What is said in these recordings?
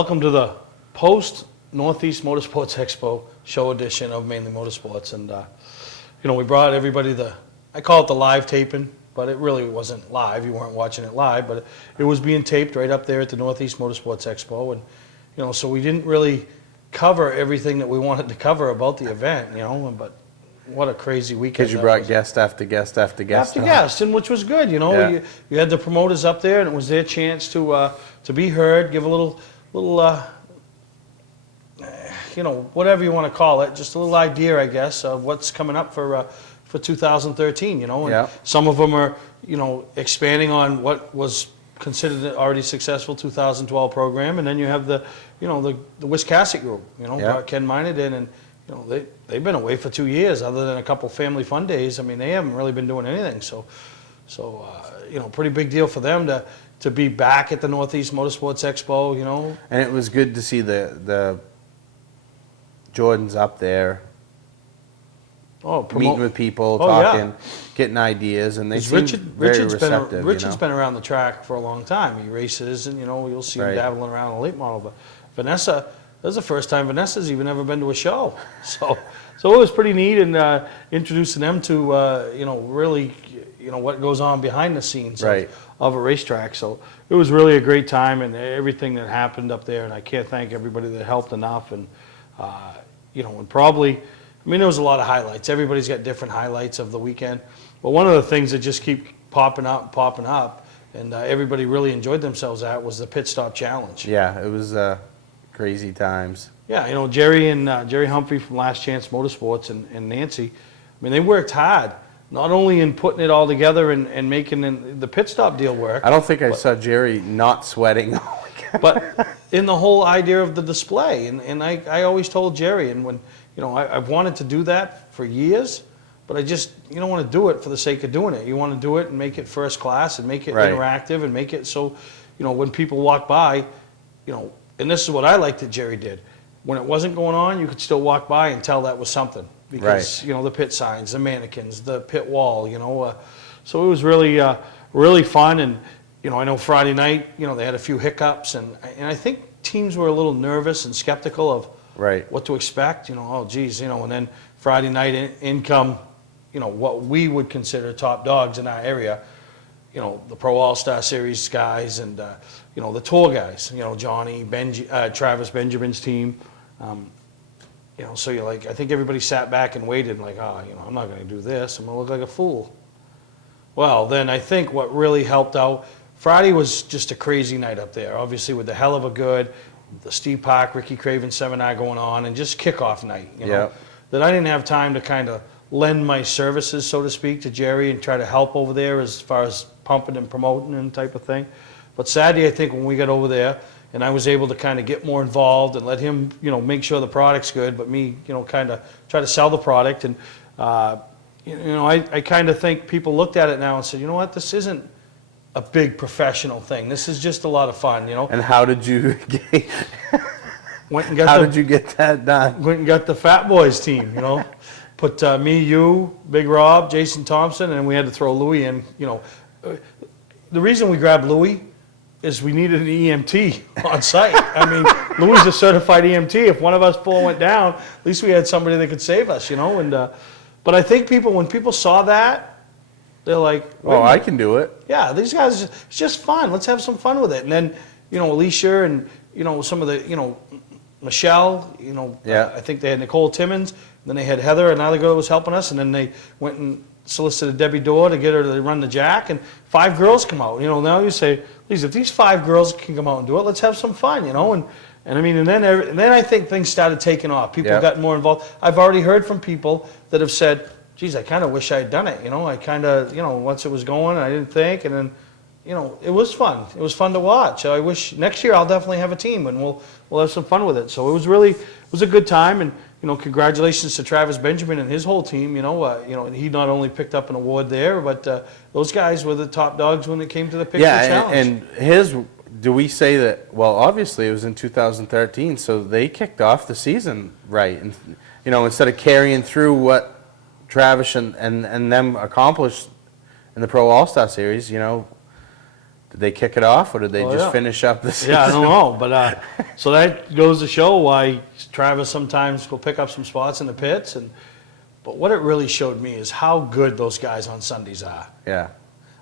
Welcome to the post Northeast Motorsports Expo show edition of Mainly Motorsports. And, we brought everybody I call it the live taping, but it really wasn't live. You weren't watching it live, but it was being taped right up there at the Northeast Motorsports Expo. And, so we didn't really cover everything that we wanted to cover about the event, but what a crazy weekend. Because you brought guest after guest after guest. After guest, and which was good, Yeah. You had the promoters up there, and it was their chance to be heard, give a little whatever you want to call it, just a little idea, I guess, of what's coming up for 2013, And Yeah. some of them are, expanding on what was considered an already successful 2012 program, and then you have the Wiscasset group, Yeah. Ken Minerdin, and they've been away for 2 years, other than a couple family fun days. I mean, they haven't really been doing anything, so pretty big deal for them to be back at the Northeast Motorsports Expo, And it was good to see the Jordans up there, meeting with people, talking, getting ideas, and they seemed very receptive. Richard's been around the track for a long time. He races, and you'll see him dabbling around a late model. But Vanessa, this is the first time Vanessa's even ever been to a show, so it was pretty neat, and introducing them to really what goes on behind the scenes of a racetrack. So it was really a great time, and everything that happened up there. And I can't thank everybody that helped enough. And and probably, there was a lot of highlights. Everybody's got different highlights of the weekend. But one of the things that just keep popping up, and everybody really enjoyed themselves at, was the pit stop challenge. Yeah, it was crazy times. Yeah, Jerry Humphrey from Last Chance Motorsports and Nancy, they worked hard, not only in putting it all together and making the pit stop deal work. I don't think I saw Jerry not sweating. But in the whole idea of the display, and I always told Jerry, and when I've wanted to do that for years, but I just you don't want to do it for the sake of doing it. You want to do it and make it first class and make it interactive and make it so when people walk by, and this is what I liked that Jerry did. When it wasn't going on, you could still walk by and tell that was something, because the pit signs, the mannequins, the pit wall, so it was really fun. And I know Friday night, they had a few hiccups, and I think teams were a little nervous and skeptical of what to expect. Oh, geez, and then Friday night in come, what we would consider top dogs in our area, the Pro All-Star Series guys, and the tour guys, Johnny, Travis Benjamin's team. So you're like, I think everybody sat back and waited, like, I'm not going to do this. I'm going to look like a fool. Well, then I think what really helped out, Friday was just a crazy night up there, obviously with the hell of a good, the Steve Park, Ricky Craven seminar going on, and just kickoff night, that I didn't have time to kind of lend my services, so to speak, to Jerry and try to help over there as far as pumping and promoting and type of thing. But Saturday, I think when we got over there, and I was able to kind of get more involved and let him, make sure the product's good, but me, kind of try to sell the product. And, I kind of think people looked at it now and said, you know what, this isn't a big professional thing. This is just a lot of fun, And how did you get, did you get that done? Went and got the Fat Boys team, Put me, you, Big Rob, Jason Thompson, and we had to throw Louie in, The reason we grabbed Louie is we needed an EMT on site. Louie's a certified EMT. If one of us went down, at least we had somebody that could save us, And but I think when people saw that, they're like, "Oh, I can do it." Yeah, these guys, it's just fun. Let's have some fun with it. And then, Alicia and some of the, Michelle, I think they had Nicole Timmons. Then they had Heather, another girl that was helping us, and then they went and solicited Debbie Dorr to get her to run the jack, and 5 girls come out. Now you say, please, if these 5 girls can come out and do it, let's have some fun, and then I think things started taking off. People got more involved. I've already heard from people that have said, geez, I kind of wish I had done it, I kind of, once it was going, I didn't think, and then, it was fun. It was fun to watch. I wish next year I'll definitely have a team, and we'll have some fun with it. So it was a good time, and congratulations to Travis Benjamin and his whole team. And he not only picked up an award there, but those guys were the top dogs when it came to the picture challenge. And do we say that? Well, obviously it was in 2013, so they kicked off the season right, and instead of carrying through what Travis and them accomplished in the Pro All-Star Series, Did they kick it off, or did they Oh, just yeah. finish up the season? Yeah, I don't know, but so that goes to show why Travis sometimes will pick up some spots in the pits. But what it really showed me is how good those guys on Sundays are. Yeah.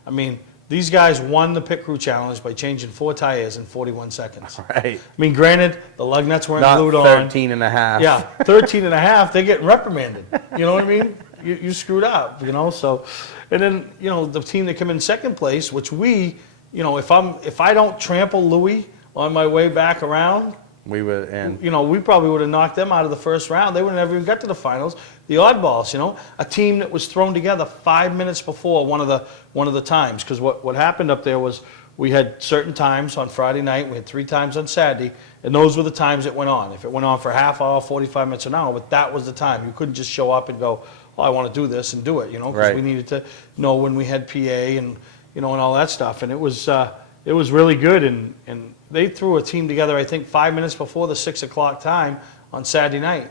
I mean, these guys won the pit crew challenge by changing 4 tires in 41 seconds. Right. I mean, granted, the lug nuts weren't Not glued 13 and a half. on. Yeah, 13 and a half, they're getting reprimanded. You know what I mean? You screwed up, you know, so. And then, you know, the team that came in second place, which we, you know, if I don't trample Louis on my way back around, We were in. you know, we probably would have knocked them out of the first round. They would have never even got to the finals. The oddballs, you know, a team that was thrown together 5 minutes before one of the times. Because what happened up there was we had certain times on Friday night, we had 3 times on Saturday, and those were the times it went on. If it went on for a half hour, 45 minutes, an hour, but that was the time. You couldn't just show up and go, oh, I want to do this and do it, you know, because Right. we needed to know when we had PA and, you know, and all that stuff. And it was really good. And they threw a team together, I think, 5 minutes before the 6 o'clock time on Saturday night.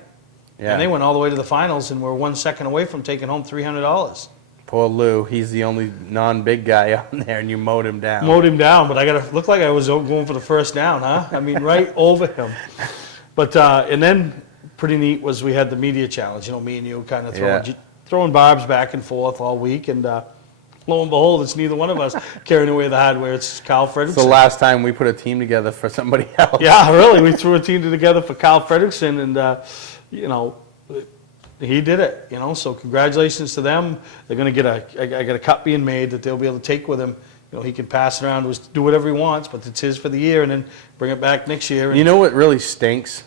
Yeah. And they went all the way to the finals and were 1 second away from taking home $300. Poor Lou. He's the only non-big guy on there, and you mowed him down. Mowed him down, but I got to look like I was going for the first down, huh? I mean, right over him. But and then pretty neat was we had the media challenge. You know, me and you kind of throwing barbs back and forth all week, and lo and behold, it's neither one of us carrying away the hardware. It's Kyle Fredrickson. It's the last time we put a team together for somebody else. Yeah, really. We threw a team together for Kyle Fredrickson, and you know, he did it. You know, so congratulations to them. They're going to get I got a cup being made that they'll be able to take with him. You know, he can pass it around, do whatever he wants, but it's his for the year, and then bring it back next year. And You know what really stinks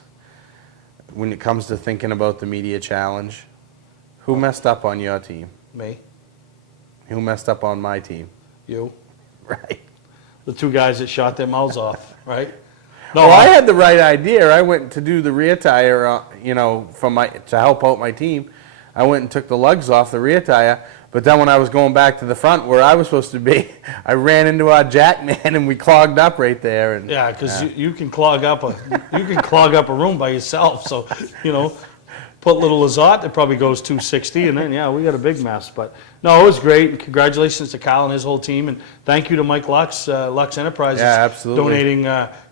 when it comes to thinking about the media challenge? Who messed up on your team? me, Who messed up on my team? you, Right. the 2 guys that shot their mouths off, right? No, Well, I had the right idea. I went to do the rear tire, you know, to help out my team. I went and took the lugs off the rear tire, but then when I was going back to the front where I was supposed to be, I ran into our jack man and we clogged up right there. And yeah, because you can clog up a room by yourself. So, you know, put little Lazat, it probably goes 260, and then, yeah, we got a big mess. But, no, it was great, and congratulations to Kyle and his whole team, and thank you to Mike Lux, Lux Enterprises, Yeah, absolutely. donating,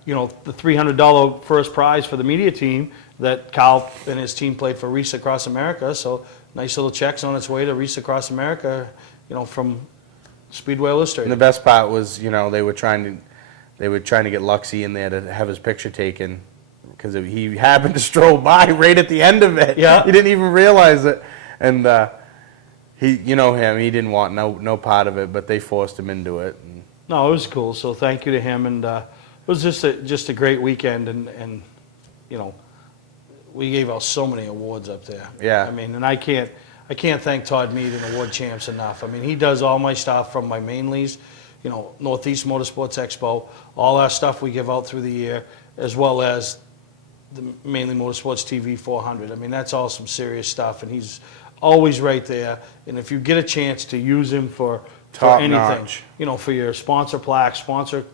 you know, the $300 first prize for the media team that Kyle and his team played for Reese Across America. So, nice little checks on its way to Reese Across America, you know, from Speedway And Illustrated. the best part was, you know, they were trying to get Luxie in there to have his picture taken because he happened to stroll by right at the end of it. Yeah. He didn't even realize it, and you know him, he didn't want no part of it, but they forced him into it. And No, it was cool. So thank you to him, and it was just a great weekend, and you know, we gave out so many awards up there. Yeah. I mean, and I can't thank Todd Mead and Award Champs enough. I mean, he does all my stuff from my Mainlies, you know, Northeast Motorsports Expo, all our stuff we give out through the year, as well as the Mainly Motorsports TV 400. I mean, that's all some serious stuff, and he's always right there. And if you get a chance to use him for Top anything, notch. you know, for your sponsor plaques, sponsor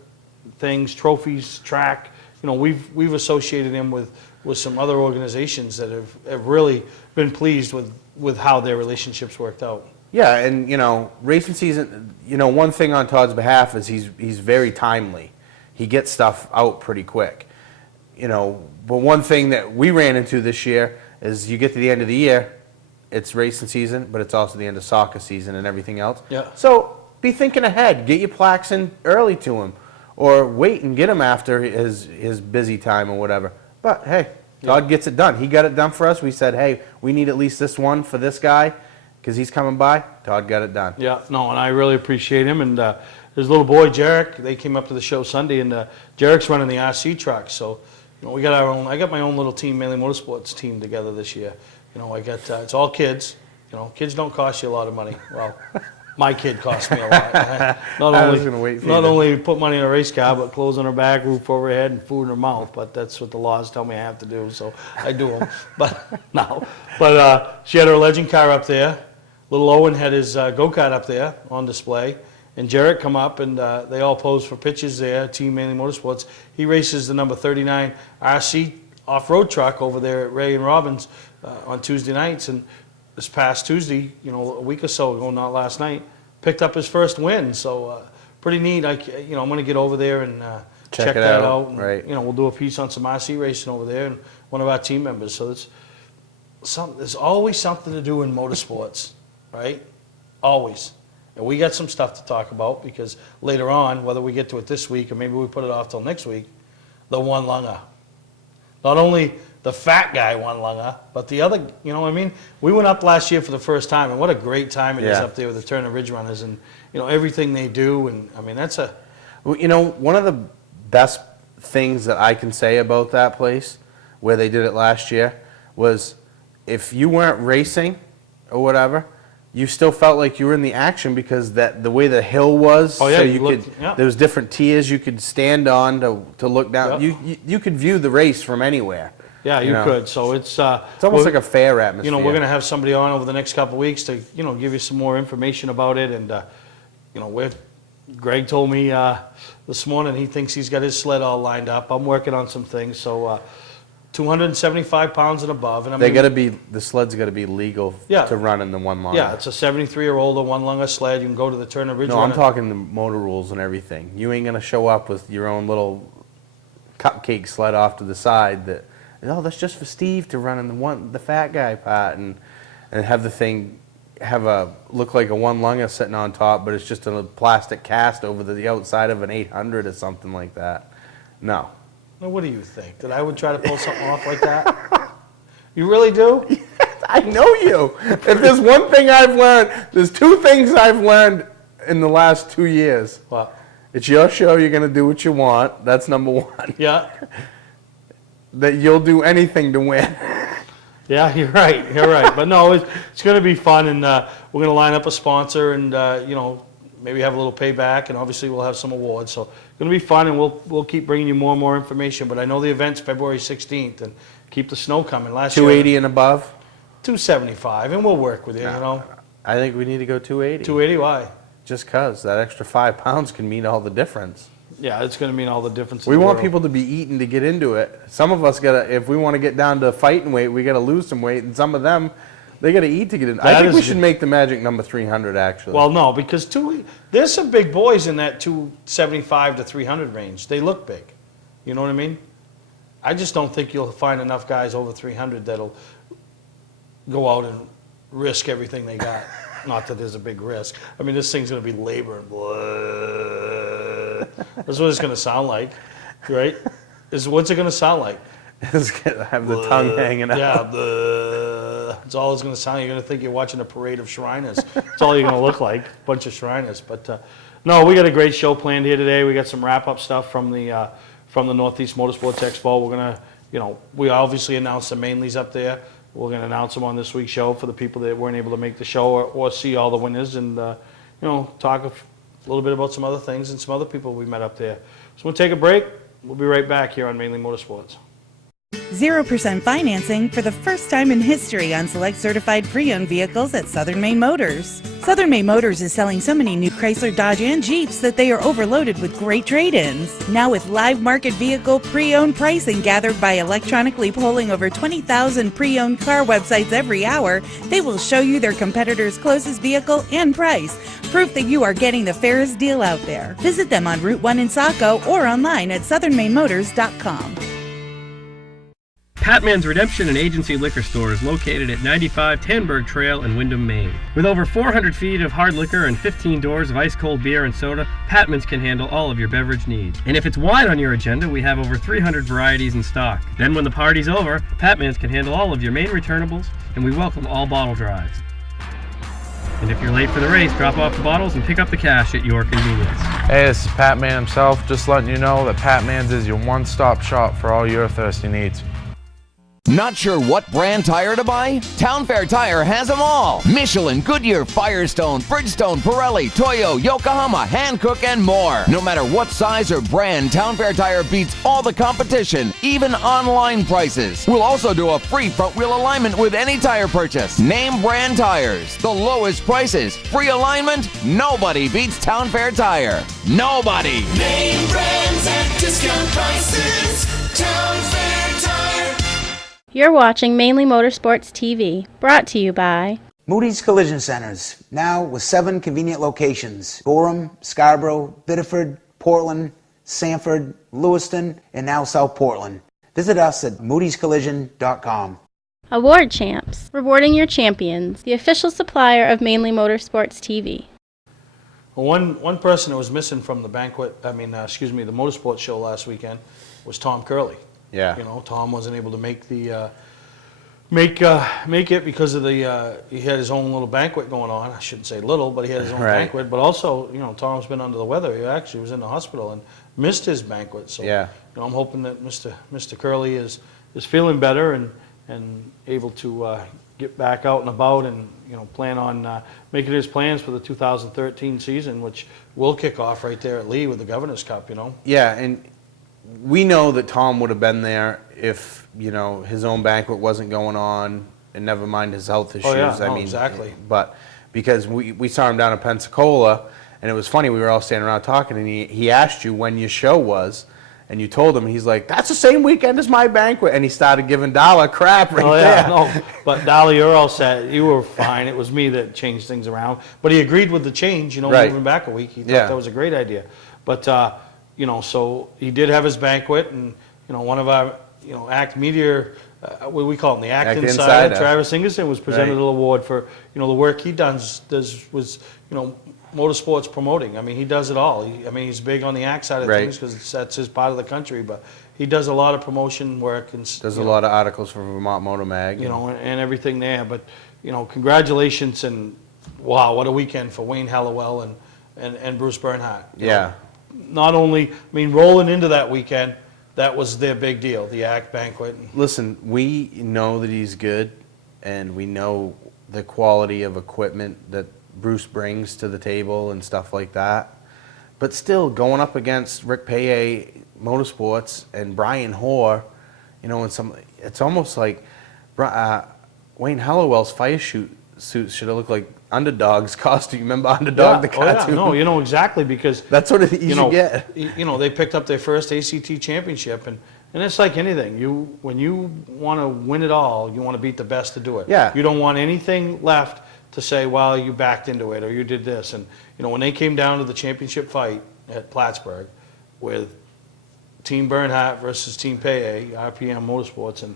things, trophies, track, you know, we've associated him with some other organizations that have really been pleased with how their relationships worked out. yeah, and you know, racing season. You know, one thing on Todd's behalf is he's very timely. He gets stuff out pretty quick. You know, but one thing that we ran into this year is you get to the end of the year, it's racing season, but it's also the end of soccer season and everything else. Yeah. So be thinking ahead. Get your plaques in early to him, or wait and get him after his busy time or whatever. But hey, Todd gets it done. He got it done for us. We said, hey, we need at least this one for this guy because he's coming by. Todd got it done. Yeah, no, and I really appreciate him. And his little boy, Jarek, they came up to the show Sunday, and Jarek's running the RC truck. So, you know, we got our own, I got my own little team, Mainly Motorsports team together this year. You know, I got, it's all kids. You know, kids don't cost you a lot of money. Well, my kid cost me a lot. Not only put money in a race car, but clothes on her back, roof over her head, and food in her mouth. But that's what the laws tell me I have to do, so I do them. But no, but she had her legend car up there. Little Owen had his go-kart up there on display, and Jarrett come up, and they all posed for pictures there. Team Mainly Motorsports. He races the number 39 RC off-road truck over there at Ray and Robbins on Tuesday nights, and this past Tuesday, you know, a week or so ago, not last night, picked up his first win. So pretty neat. I'm going to get over there and check it that out, out. And, right. we'll do a piece on some RC racing over there, and one of our team members. So there's always something to do in motorsports, right? Always. And we got some stuff to talk about because later on, whether we get to it this week or maybe we put it off till next week, the one lunger. Not only the fat guy one lunger, but the other, you know what I mean? We went up last year for the first time, and what a great time it is up there with the Turner Ridge Runners and, everything they do. And, I mean, that's a... Well, one of the best things that I can say about that place, where they did it last year, was if you weren't racing or whatever, you still felt like you were in the action because the way the hill was. Oh yeah, so there was different tiers you could stand on to look down. Yep. You could view the race from anywhere. Yeah, you could. So it's almost like a fair atmosphere. We're going to have somebody on over the next couple of weeks to give you some more information about it, and Greg told me this morning he thinks he's got his sled all lined up. I'm working on some things, so 275 pounds and above, and the sled's got to be legal to run in the one lunger. Yeah, it's a 73-year-old one lunger sled. You can go to the Turner Ridge. No, I'm talking the motor rules and everything. You ain't gonna show up with your own little cupcake sled off to the side that's just for Steve to run in the fat guy part and have the thing look like a one lunger sitting on top, but it's just a plastic cast over the outside of an 800 or something like that. No. Now, what do you think? That I would try to pull something off like that? You really do? I know you. If there's one thing I've learned, there's two things I've learned in the last 2 years. What? It's your show, you're going to do what you want. That's number one. Yeah. That you'll do anything to win. Yeah, you're right. You're right. But no, it's going to be fun, and we're going to line up a sponsor and, maybe have a little payback, and obviously we'll have some awards. So it's going to be fun, and we'll keep bringing you more and more information. But I know the event's February 16th, and keep the snow coming. Last 280 year, and above? 275, and we'll work with you, I think we need to go 280. 280, why? Just because that extra 5 pounds can mean all the difference. Yeah, it's going to mean all the difference. We want people to be eating to get into it. Some of us if we want to get down to fighting weight, we got to lose some weight, and some of them, they got to eat to get in. I think we should make the magic number 300, actually. Well, no, because there's some big boys in that 275 to 300 range. They look big. You know what I mean? I just don't think you'll find enough guys over 300 that'll go out and risk everything they got. Not that there's a big risk. I mean, this thing's going to be labor and blood. That's what it's going to sound like, right? What's it going to sound like? It's going to have the tongue hanging out. Yeah, that's all it's going to sound. You're going to think you're watching a parade of Shriners. That's all you're going to look like, a bunch of Shriners. But no, we got a great show planned here today. We got some wrap-up stuff from the Northeast Motorsports Expo. We're going to, we obviously announced the Mainlies up there. We're going to announce them on this week's show for the people that weren't able to make the show or see all the winners, and talk a little bit about some other things and some other people we met up there. So we'll take a break. We'll be right back here on Mainly Motorsports. 0% financing for the first time in history on select certified pre-owned vehicles at Southern Maine Motors. Southern Maine Motors is selling so many new Chrysler, Dodge, and Jeeps that they are overloaded with great trade-ins. Now with live market vehicle pre-owned pricing gathered by electronically polling over 20,000 pre-owned car websites every hour, they will show you their competitors' closest vehicle and price. Proof that you are getting the fairest deal out there. Visit them on Route 1 in Saco or online at southernmainmotors.com. Patman's Redemption and Agency Liquor Store is located at 95 Tanberg Trail in Windham, Maine. With over 400 feet of hard liquor and 15 doors of ice-cold beer and soda, Patman's can handle all of your beverage needs. And if it's wine on your agenda, we have over 300 varieties in stock. Then when the party's over, Patman's can handle all of your Maine returnables, and we welcome all bottle drives. And if you're late for the race, drop off the bottles and pick up the cash at your convenience. Hey, this is Pat Man himself, just letting you know that Pat Man's is your one-stop shop for all your thirsty needs. Not sure what brand tire to buy? Town Fair Tire has them all. Michelin, Goodyear, Firestone, Bridgestone, Pirelli, Toyo, Yokohama, Hankook, and more. No matter what size or brand, Town Fair Tire beats all the competition, even online prices. We'll also do a free front wheel alignment with any tire purchase. Name brand tires, the lowest prices, free alignment. Nobody beats Town Fair Tire. Nobody. Name brands at discount prices. Town Fair Tire. You're watching Mainly Motorsports TV, brought to you by Moody's Collision Centers, now with 7 convenient locations: Gorham, Scarborough, Biddeford, Portland, Sanford, Lewiston, and now South Portland. Visit us at moodyscollision.com. Award Champs, rewarding your champions, the official supplier of Mainly Motorsports TV. Well, one person that was missing from the banquet, the motorsports show last weekend, was Tom Curley. Yeah. You know, Tom wasn't able to make the make it because of the he had his own little banquet going on. I shouldn't say little, but he had his own Right. banquet. But also, you know, Tom's been under the weather. He actually was in the hospital and missed his banquet. So, Yeah. you know, I'm hoping that Mr. Curley is feeling better and able to get back out and about and, you know, plan on making his plans for the 2013 season, which will kick off right there at Lee with the Governor's Cup, you know. Yeah, and we know that Tom would have been there if, you know, his own banquet wasn't going on, and never mind his health issues. Oh, yeah, I no, mean, exactly. But because we saw him down in Pensacola, and it was funny, we were all standing around talking, and he asked you when your show was, and you told him, he's like, that's the same weekend as my banquet, and he started giving Dollar crap right there. No, but Dolly, you're all set. You were fine. It was me that changed things around. But he agreed with the change, you know, Right. moving back a week. He thought Yeah. that was a great idea. But, you know, so he did have his banquet, and, you know, one of our, you know, ACT Media, what do we call him, the ACT ACT Insider, Insider. Travis Ingerson, was presented Right. an award for, you know, the work he does was, you know, motorsports promoting. I mean, he does it all. He's big on the ACT side of Right. things because that's his part of the country, but he does a lot of promotion work and Does a you know, lot of articles for Vermont Motor Mag. you know, and everything there. But, you know, congratulations, and wow, what a weekend for Wayne Hallowell and Bruce Bernhardt. You Yeah. know, not only, rolling into that weekend, that was their big deal, the ACT banquet. Listen, we know that he's good, and we know the quality of equipment that Bruce brings to the table and stuff like that. But still, going up against Rick Paye Motorsports and Brian Hoare, you know, it's almost like Wayne Hallowell's fire suits should have looked like Underdog's costume. Remember Underdog, the cartoon? Yeah, no, you know exactly, because That's what you should get. You know, they picked up their first ACT championship, and it's like anything. When you want to win it all, you want to beat the best to do it. Yeah. You don't want anything left to say, well, you backed into it or you did this. And, you know, when they came down to the championship fight at Plattsburgh with Team Bernhardt versus Team Paye, RPM Motorsports, and,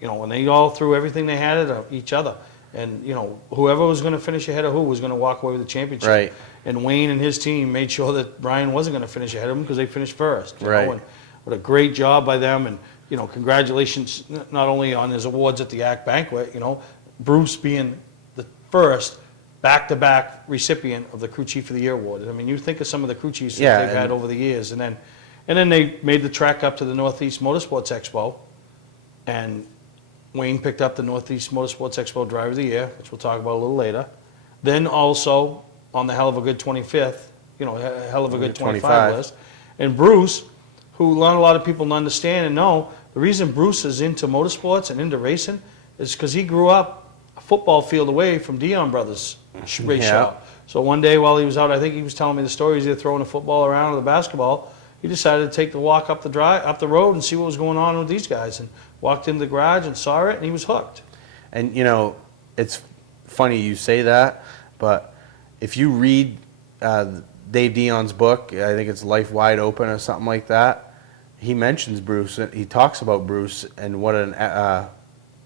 you know, when they all threw everything they had at each other, and, you know, whoever was going to finish ahead of who was going to walk away with the championship. Right. And Wayne and his team made sure that Brian wasn't going to finish ahead of him because they finished first. You Right. know? And what a great job by them. And, you know, congratulations not only on his awards at the ACT banquet, you know, Bruce being the first back-to-back recipient of the Crew Chief of the Year award. I mean, you think of some of the crew chiefs that Yeah, they've had and- over the years. And then they made the trek up to the Northeast Motorsports Expo, and Wayne picked up the Northeast Motorsports Expo Driver of the Year, which we'll talk about a little later. Then also on the Hell of a Good 25th, you know, Hell of a Good 25 list. And Bruce, who not a lot of people understand and know, the reason Bruce is into motorsports and into racing is because he grew up a football field away from Dion Brothers race Yeah. shop. So one day while he was out, I think he was telling me the story, he was either throwing a football around or the basketball, he decided to take the walk up the road and see what was going on with these guys, and walked into the garage and saw it, and he was hooked. And, you know, it's funny you say that, but if you read Dave Dion's book, I think it's Life Wide Open or something like that, he mentions Bruce. He talks about Bruce and what a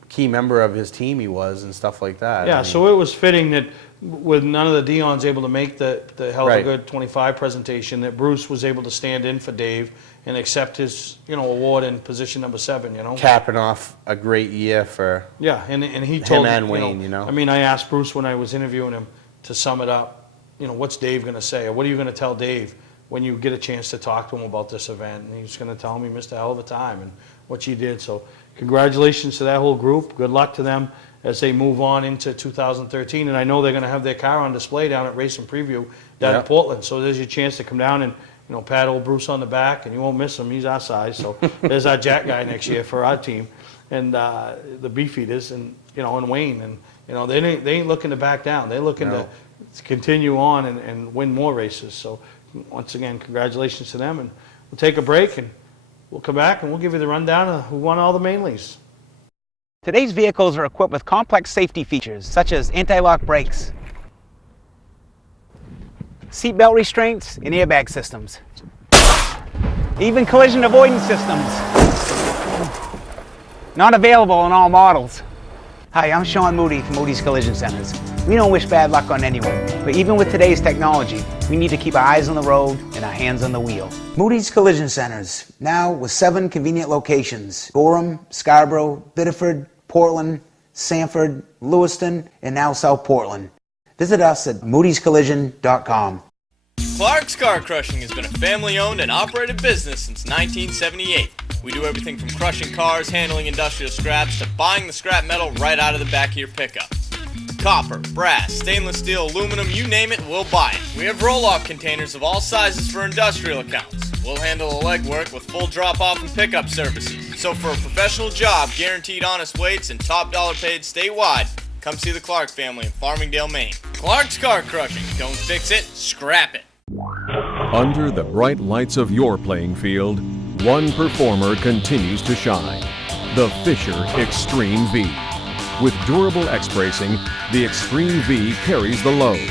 key member of his team he was and stuff like that. Yeah, I mean, so it was fitting that with none of the Dion's able to make the Hell of a Right. Good 25 presentation, that Bruce was able to stand in for Dave and accept his, you know, award in position number 7, you know. capping off a great year for Yeah, and he told and me, Wayne, you know. I mean, I asked Bruce when I was interviewing him to sum it up, you know, what's Dave going to say, or what are you going to tell Dave when you get a chance to talk to him about this event? And he's going to tell him he missed a hell of a time and what you did. So congratulations to that whole group. Good luck to them as they move on into 2013. And I know they're going to have their car on display down at Race and Preview down in Yep. Portland. So there's your chance to come down and, you know, pat old Bruce on the back, and you won't miss him. He's our size. So there's our Jack guy next year for our team, and the Beefeaters, and, you know, and Wayne. And, you know, they ain't looking to back down. They're looking No. to continue on and win more races. So once again, congratulations to them. And we'll take a break, and we'll come back and we'll give you the rundown of who won all the Mainlies. Today's vehicles are equipped with complex safety features such as anti-lock brakes, seatbelt restraints, and airbag systems. Even collision avoidance systems. Not available in all models. Hi, I'm Sean Moody from Moody's Collision Centers. We don't wish bad luck on anyone, but even with today's technology, we need to keep our eyes on the road and our hands on the wheel. Moody's Collision Centers, now with 7 convenient locations: Gorham, Scarborough, Biddeford, Portland, Sanford, Lewiston, and now South Portland. Visit us at moodyscollision.com. Clark's Car Crushing has been a family-owned and operated business since 1978. We do everything from crushing cars, handling industrial scraps, to buying the scrap metal right out of the back of your pickup. Copper, brass, stainless steel, aluminum, you name it, we'll buy it. We have roll-off containers of all sizes for industrial accounts. We'll handle the legwork with full drop-off and pickup services. So for a professional job, guaranteed honest weights, and top dollar paid statewide, come see the Clark family in Farmingdale, Maine. Clark's Car Crushing. Don't fix it, scrap it. Under the bright lights of your playing field, one performer continues to shine. The Fisher Extreme V. With durable X-bracing, the Extreme V carries the load.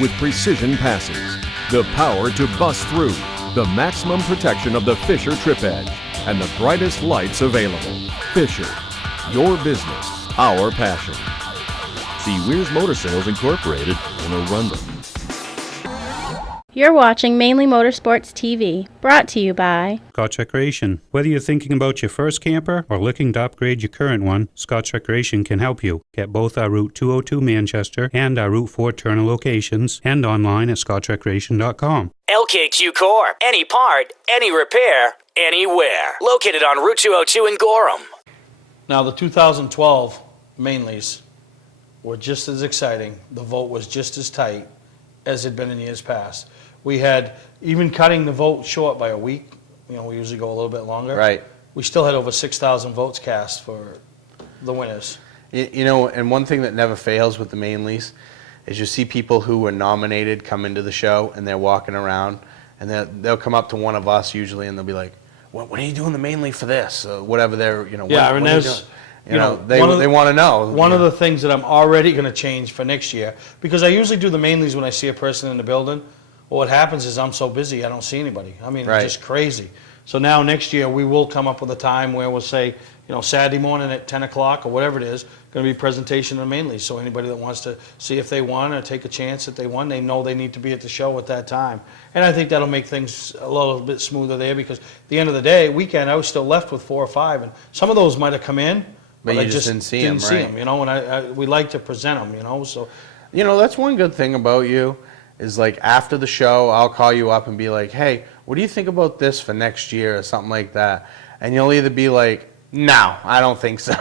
With precision passes, the power to bust through, the maximum protection of the Fisher trip edge, and the brightest lights available. Fisher, your business, our passion. See Weir's Motor Sales Incorporated in Arundel. You're watching Mainly Motorsports TV, brought to you by Scotch Recreation. Whether you're thinking about your first camper or looking to upgrade your current one, Scotch Recreation can help you. Get both our Route 202 Manchester and our Route 4 Turner locations, and online at scotchrecreation.com. LKQ Core. Any part, any repair, anywhere. Located on Route 202 in Gorham. Now, the 2012 Mainlies were just as exciting. The vote was just as tight as it had been in years past. We had, even cutting the vote short by a week, you know, we usually go a little bit longer. Right. We still had over 6,000 votes cast for the winners. You know, and one thing that never fails with the Mainlies is you see people who were nominated come into the show and they're walking around and they'll come up to one of us usually and they'll be like, "What are you doing the Mainly for this?" Whatever they're, you know. Yeah, and there's, you know, they want to know. One of the things that I'm already going to change for next year, because I usually do the Mainlies when I see a person in the building. Well, what happens is I'm so busy I don't see anybody. I mean, Right. it's just crazy. So now next year we will come up with a time where we'll say, you know, Saturday morning at 10 o'clock or whatever it is, going to be presentation of the Mainlies. So anybody that wants to see if they won or take a chance that they won, they know they need to be at the show at that time. And I think that'll make things a little bit smoother there, because at the end of the day, weekend, I was still left with 4 or 5, and some of those might have come in, But I you just didn't see them, see right. them, you know, and we like to present them, you know, so. You know, that's one good thing about you is, like, after the show, I'll call you up and be like, "Hey, what do you think about this for next year?" or something like that. And you'll either be like, "No, I don't think so."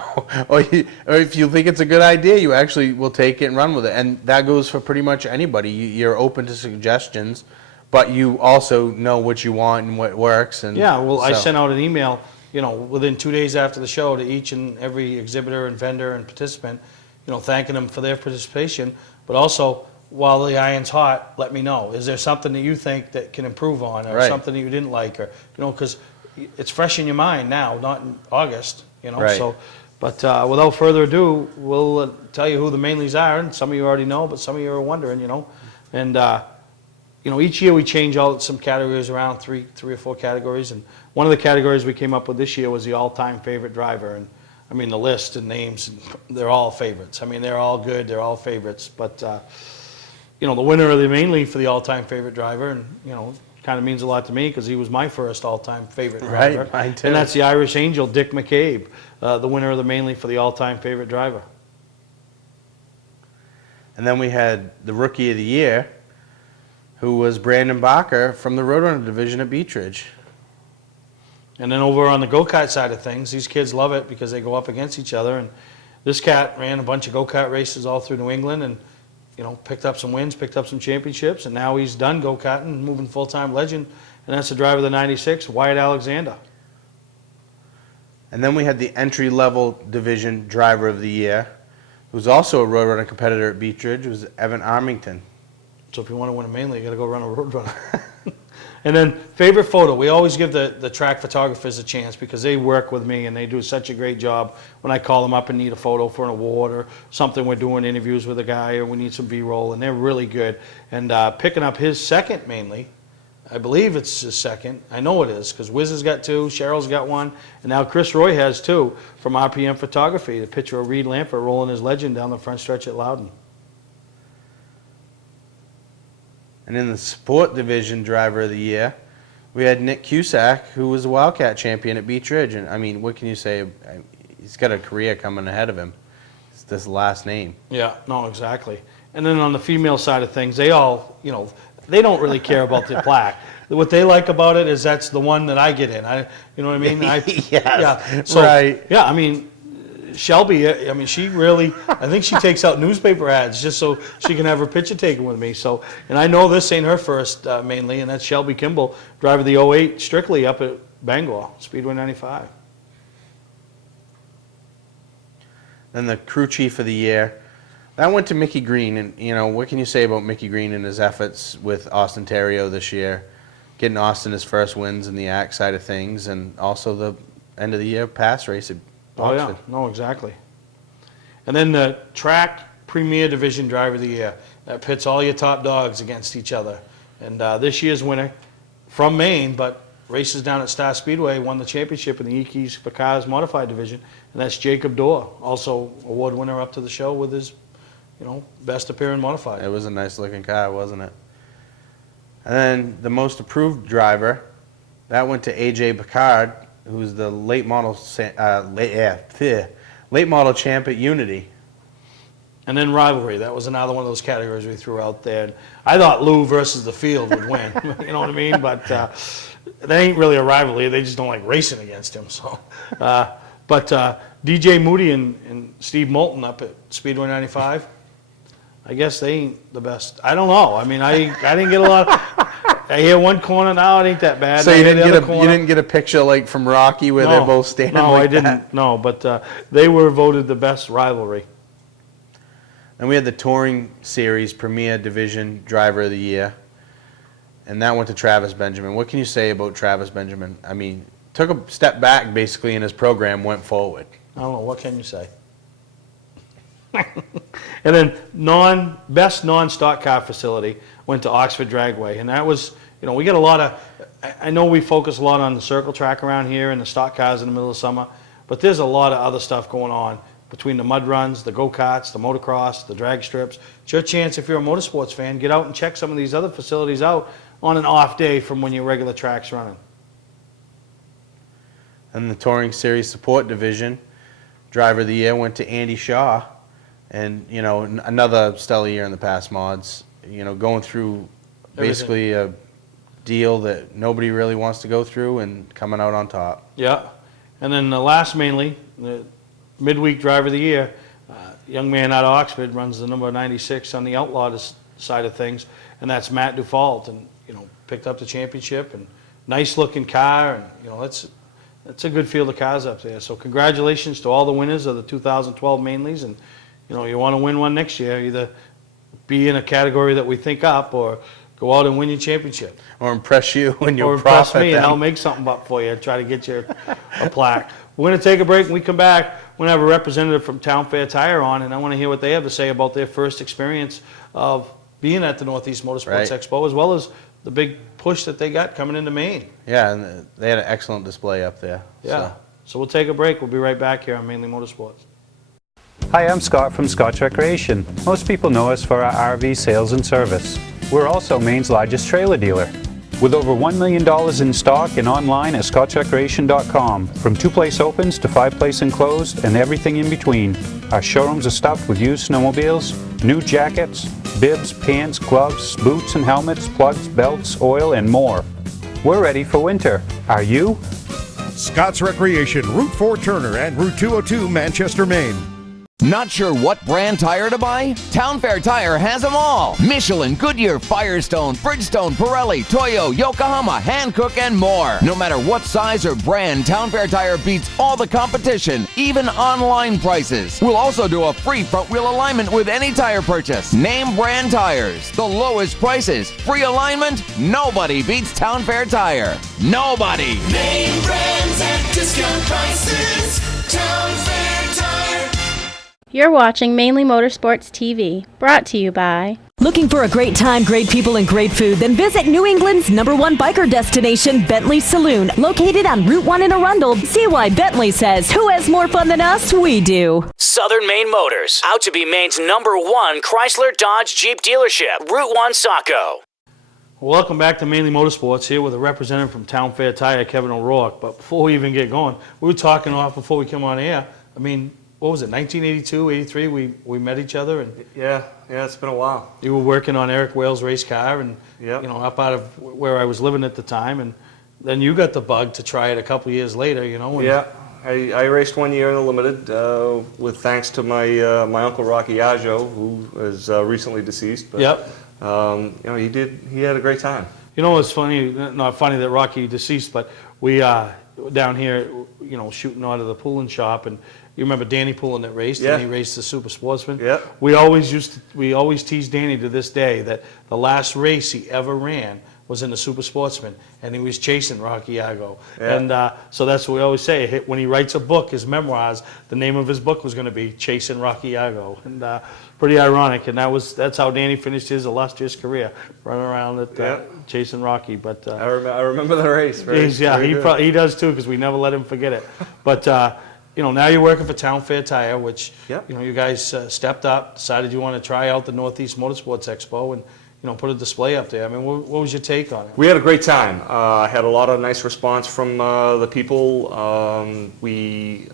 or if you think it's a good idea, you actually will take it and run with it. And that goes for pretty much anybody. You're open to suggestions, but you also know what you want and what works. And Yeah, well, I so- sent out an email, you know, within 2 days after the show to each and every exhibitor and vendor and participant, you know, thanking them for their participation, but also, while the iron's hot, let me know. Is there something that you think that can improve on, or Right. something that you didn't like, or, you know, because it's fresh in your mind now, not in August, you know, Right. so. But without further ado, we'll tell you who the Mainlies are, and some of you already know, but some of you are wondering, you know. And, you know, each year we change some categories around, three or four categories, and one of the categories we came up with this year was the all-time favorite driver. And I mean, the list and names, they're all favorites. I mean, they're all good, they're all favorites. But, you know, the winner of the Mainly for the all-time favorite driver, and, you know, kind of means a lot to me because he was my first all-time favorite Right, driver. mine too. And that's the Irish Angel, Dick McCabe, the winner of the Mainly for the all-time favorite driver. And then we had the Rookie of the Year, who was Brandon Barker from the Roadrunner division at Beechridge. And then over on the go-kart side of things, these kids love it because they go up against each other. And this cat ran a bunch of go-kart races all through New England and, you know, picked up some wins, picked up some championships, and now he's done go-karting, moving full-time legend. And that's the driver of the 96, Wyatt Alexander. And then we had the entry-level division driver of the year, who's also a Roadrunner competitor at Beechridge, was Evan Armington. So if you want to win a Mainly, you got to go run a Roadrunner. And then favorite photo, we always give the track photographers a chance because they work with me and they do such a great job when I call them up and need a photo for an award or something. We're doing interviews with a guy or we need some B-roll, and they're really good. And picking up his second Mainly, I believe it's his second. I know it is because Wiz has got 2, Cheryl's got 1, and now Chris Roy has 2 from RPM Photography. The picture of Reed Lampert rolling his legend down the front stretch at Loudon. And in the Sport Division Driver of the Year, we had Nick Cusack, who was the Wildcat champion at Beech Ridge. And I mean, what can you say? He's got a career coming ahead of him. It's this last name. Yeah, no, exactly. And then on the female side of things, they all, you know, they don't really care about the plaque. What they like about it is that's the one that I get in. You know what I mean? Yes, yeah. So, right. Yeah, I mean, Shelby, I mean, she really, I think she takes out newspaper ads just so she can have her picture taken with me. So, and I know this ain't her first Mainly, and that's Shelby Kimball, driver the 08 Strictly up at Bangor, Speedway 95. Then the Crew Chief of the Year, that went to Mickey Green. And, you know, what can you say about Mickey Green and his efforts with Austin Terrio this year? Getting Austin his first wins in the ACT side of things, and also the end of the year pass race at Oh, yeah. No, exactly. And then the Track Premier Division Driver of the Year. That pits all your top dogs against each other. And this year's winner from Maine, but races down at Star Speedway, won the championship in the Ekees for Cars Modified Division. And that's Jacob Dorr, also award winner up to the show with his, you know, best appearing modified. It was a nice looking car, wasn't it? And then the most approved driver, that went to AJ Picard, who's the late model champ at Unity. And then rivalry, that was another one of those categories we threw out there. I thought Lou versus the field would win, you know what I mean? But that ain't really a rivalry, they just don't like racing against him. So, but DJ Moody and Steve Moulton up at Speedway 95, I guess they ain't the best. I don't know, I mean, I didn't get a lot. I hear one corner now, it ain't that bad. So you didn't get a picture like from Rocky where they're both standing no, like I didn't. that? No, but they were voted the best rivalry. And we had the Touring Series Premier Division Driver of the Year, and that went to Travis Benjamin. What can you say about Travis Benjamin? I mean, took a step back basically in his program, went forward. I don't know, what can you say? And then best non-stock car facility went to Oxford Dragway, and that was, you know, we get a lot of, I know we focus a lot on the circle track around here and the stock cars in the middle of summer, but there's a lot of other stuff going on between the mud runs, the go-karts, the motocross, the drag strips. It's your chance, if you're a motorsports fan, get out and check some of these other facilities out on an off day from when your regular track's running. And the Touring Series Support Division Driver of the Year went to Andy Shaw. And, you know, another stellar year in the past mods, you know, going through basically a deal that nobody really wants to go through and coming out on top. Yeah. And then the last Mainly, the midweek driver of the year, young man out of Oxford, runs the number 96 on the outlaw side of things, and that's Matt Dufault, and, you know, picked up the championship, and nice looking car, and, you know, that's a good field of cars up there. So congratulations to all the winners of the 2012 Mainlies, and you know, you want to win one next year, either be in a category that we think up or go out and win your championship. Or impress you when you're Or impress me, and I'll make something up for you, try to get you a plaque. We're going to take a break. When we come back, we're going to have a representative from Town Fair Tire on, and I want to hear what they have to say about their first experience of being at the Northeast Motorsports Expo, as well as the big push that they got coming into Maine. Yeah, and they had an excellent display up there. Yeah. So we'll take a break. We'll be right back here on Mainly Motorsports. Hi, I'm Scott from Scott's Recreation. Most people know us for our RV sales and service. We're also Maine's largest trailer dealer. With over $1 million in stock and online at scottsrecreation.com. From 2-place opens to 5-place enclosed and everything in between. Our showrooms are stuffed with used snowmobiles, new jackets, bibs, pants, gloves, boots and helmets, plugs, belts, oil, and more. We're ready for winter. Are you? Scott's Recreation, Route 4 Turner and Route 202 Manchester, Maine. Not sure what brand tire to buy? Town Fair Tire has them all. Michelin, Goodyear, Firestone, Bridgestone, Pirelli, Toyo, Yokohama, Hankook, and more. No matter what size or brand, Town Fair Tire beats all the competition, even online prices. We'll also do a free front wheel alignment with any tire purchase. Name brand tires, the lowest prices, free alignment. Nobody beats Town Fair Tire. Nobody. Name brands at discount prices. Town Fair Tire. You're watching Mainly Motorsports TV, brought to you by... Looking for a great time, great people, and great food? Then visit New England's #1 biker destination, Bentley's Saloon, located on Route 1 in Arundel. See why Bentley says, who has more fun than us? We do. Southern Maine Motors, out to be Maine's #1 Chrysler Dodge Jeep dealership, Route 1 Saco. Welcome back to Mainly Motorsports, here with a representative from Town Fair Tire, Kevin O'Rourke. But before we even get going, we were talking off before we came on air. I mean, what was it, 1982, 83, we met each other? And yeah, it's been a while. You were working on Eric Wales' race car and, Yep. you know, up out of where I was living at the time. And then you got the bug to try it a couple years later, you know. And Yeah, I raced 1 year in the limited with thanks to my my uncle Rocky Aggio, who is recently deceased. But, Yep. You know, he had a great time. You know, it's funny, not funny that Rocky deceased, but we down here, you know, shooting out of the Poulin shop, and you remember Danny Poulin that raced, Yeah. and he raced the Super Sportsman. Yeah. We always tease Danny to this day that the last race he ever ran was in the Super Sportsman, and he was chasing Rocky Iago. Yeah. And so that's what we always say. When he writes a book, his memoirs, the name of his book was going to be Chasing Rocky Iago. And pretty ironic. And that's how Danny finished his illustrious career, running around at chasing Rocky. But I remember the race. Very good. he does too, because we never let him forget it. But you know, now you're working for Town Fair Tire, which Yep. you know, you guys stepped up, decided you want to try out the Northeast Motorsports Expo, and you know, put a display up there. I mean, what was your take on it? We had a great time. Had a lot of nice response from the people. We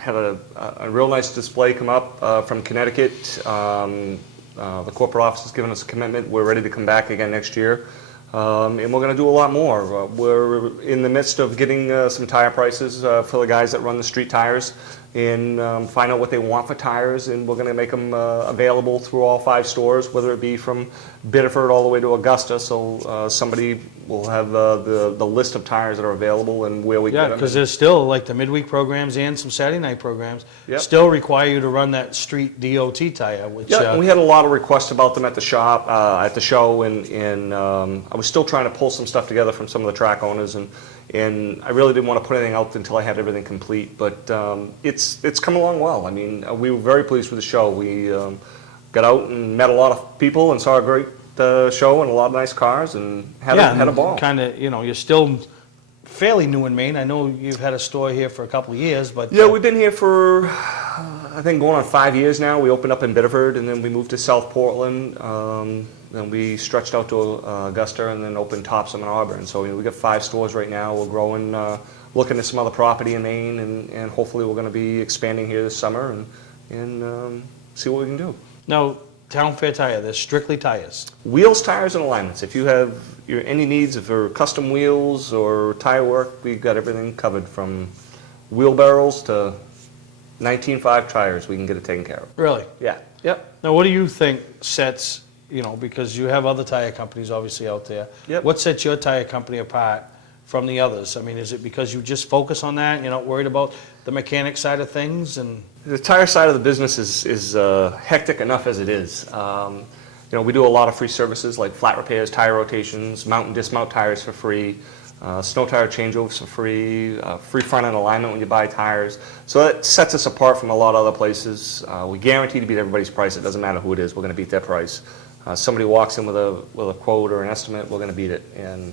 had a real nice display come up from Connecticut. The corporate office has given us a commitment. We're ready to come back again next year. And we're going to do a lot more. We're in the midst of getting some tire prices for the guys that run the street tires, and find out what they want for tires, and we're going to make them available through all 5 stores, whether it be from Biddeford all the way to Augusta, so somebody will have the list of tires that are available and where we get Yeah, them. because there's still like the midweek programs and some Saturday night programs Yep. still require you to run that street DOT tire, which Yeah, and we had a lot of requests about them at the shop, at the show, and I was still trying to pull some stuff together from some of the track owners, and I really didn't want to put anything out until I had everything complete, but it's come along well. I mean, we were very pleased with the show. We got out and met a lot of people and saw a great show and a lot of nice cars, and had a ball. Kind of, you know, you're still fairly new in Maine. I know you've had a store here for a couple of years, but Yeah, we've been here for, I think, going on 5 years now. We opened up in Biddeford, and then we moved to South Portland. Then we stretched out to Augusta, and then opened Topsom and Auburn. So we got 5 stores right now. We're growing, looking at some other property in Maine, and hopefully we're going to be expanding here this summer and see what we can do. Now, Town Fair Tire, they're strictly tires. Wheels, tires, and alignments. If you have any needs for custom wheels or tire work, we've got everything covered, from wheelbarrows to 19.5 tires. We can get it taken care of. Really? Yeah. Yep. Now, what do you think sets, you know, because you have other tire companies obviously out there. Yep. What sets your tire company apart from the others? I mean, is it because you just focus on that? You're not worried about the mechanic side of things? And the tire side of the business is hectic enough as it is. You know, we do a lot of free services like flat repairs, tire rotations, mount and dismount tires for free, snow tire changeovers for free, free front end alignment when you buy tires. So that sets us apart from a lot of other places. We guarantee to beat everybody's price. It doesn't matter who it is. We're going to beat their price. Somebody walks in with a quote or an estimate, we're going to beat it. And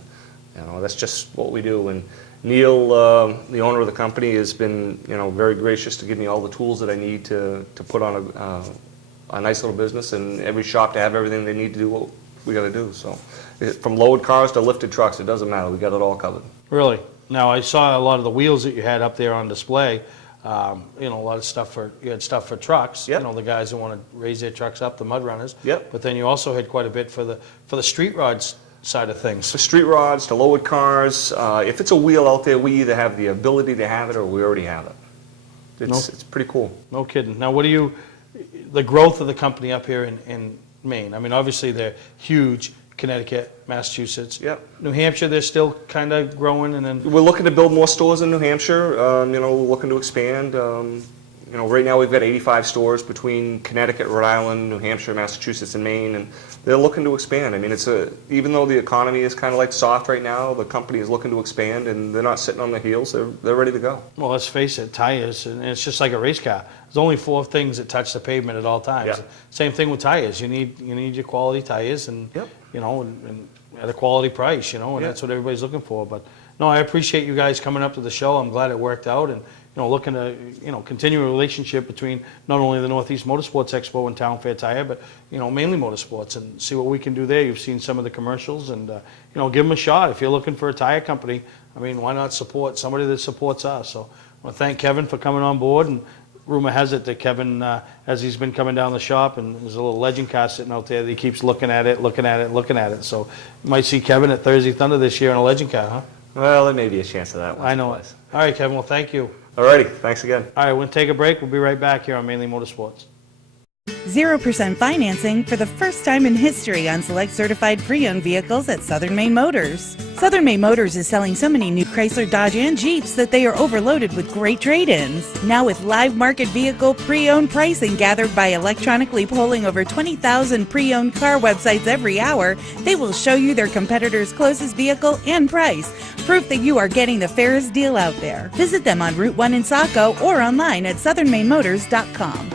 you know, that's just what we do. And Neil, the owner of the company, has been, you know, very gracious to give me all the tools that I need to put on a nice little business, and every shop to have everything they need to do what we got to do. So, from lowered cars to lifted trucks, it doesn't matter. We got it all covered. really? Now, I saw a lot of the wheels that you had up there on display. You know, a lot of stuff you had stuff for trucks. Yep. You know, the guys who want to raise their trucks up, the mud runners. Yep. But then you also had quite a bit for the street rods side of things. For street rods to lowered cars, if it's a wheel out there, we either have the ability to have it or we already have it. It's pretty cool. No kidding. Now, what do you, the growth of the company up here in Maine. I mean, obviously they're huge. Connecticut, Massachusetts. Yep. New Hampshire, they're still kind of growing, and then We're looking to build more stores in New Hampshire. You know, we're looking to expand. You know, right now we've got 85 stores between Connecticut, Rhode Island, New Hampshire, Massachusetts, and Maine, and they're looking to expand. I mean, even though the economy is kind of like soft right now, the company is looking to expand, and they're not sitting on their heels. They're ready to go. well, let's face it, tires, and it's just like a race car. There's only 4 things that touch the pavement at all times. Yeah. Same thing with tires. You need your quality tires, and you know, and at a quality price, you know, and that's what everybody's looking for. But no, I appreciate you guys coming up to the show. I'm glad it worked out, and you know, looking to continue a relationship between not only the Northeast Motorsports Expo and Town Fair Tire, but Mainly Motorsports, and see what we can do there. You've seen some of the commercials, and give them a shot. If you're looking for a tire company, I mean, why not support somebody that supports us? So I want to thank Kevin for coming on board, and rumor has it that Kevin, as he's been coming down the shop, and there's a little legend car sitting out there that he keeps looking at it. So you might see Kevin at Thursday Thunder this year in a legend car, huh? Well, there may be a chance of that one. I know it. All right, Kevin, well, thank you. Alrighty, thanks again. All right, we'll take a break. We'll be right back here on Mainly Motorsports. 0% financing for the first time in history on select certified pre-owned vehicles at Southern Maine Motors. Southern Maine Motors is selling so many new Chrysler, Dodge, and Jeeps that they are overloaded with great trade-ins. Now with live market vehicle pre-owned pricing gathered by electronically polling over 20,000 pre-owned car websites every hour, they will show you their competitors' closest vehicle and price. Proof that you are getting the fairest deal out there. Visit them on Route 1 in Saco or online at southernmainmotors.com.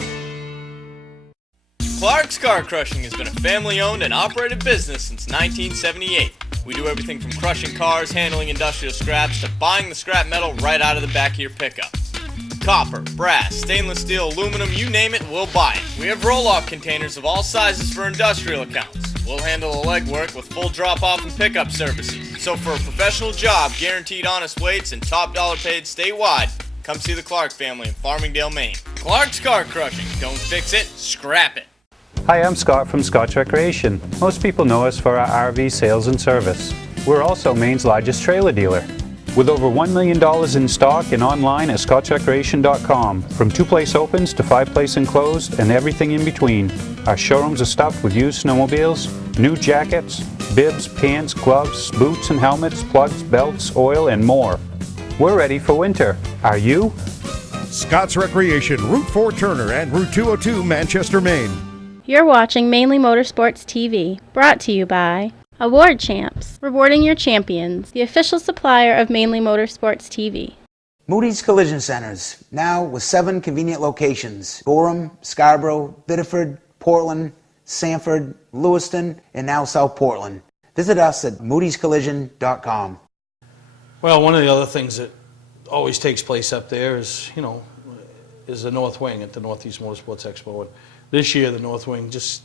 Clark's Car Crushing has been a family-owned and operated business since 1978. We do everything from crushing cars, handling industrial scraps, to buying the scrap metal right out of the back of your pickup. Copper, brass, stainless steel, aluminum, you name it, we'll buy it. We have roll-off containers of all sizes for industrial accounts. We'll handle the legwork with full drop-off and pickup services. So for a professional job, guaranteed honest weights, and top dollar paid statewide, come see the Clark family in Farmingdale, Maine. Clark's Car Crushing. Don't fix it, scrap it. Hi, I'm Scott from Scott's Recreation. Most people know us for our RV sales and service. We're also Maine's largest trailer dealer. With over $1 million in stock and online at scottsrecreation.com, from 2-place opens to 5-place enclosed and everything in between. Our showrooms are stuffed with used snowmobiles, new jackets, bibs, pants, gloves, boots and helmets, plugs, belts, oil, and more. We're ready for winter. Are you? Scott's Recreation, Route 4 Turner and Route 202 Manchester, Maine. You're watching Mainly Motorsports TV, brought to you by Award Champs, rewarding your champions, the official supplier of Mainly Motorsports TV. Moody's Collision Centers, now with 7 convenient locations: Gorham, Scarborough, Biddeford, Portland, Sanford, Lewiston, and now South Portland. Visit us at moodyscollision.com. Well, one of the other things that always takes place up there is, is the North Wing at the Northeast Motorsports Expo. And this year, the North Wing just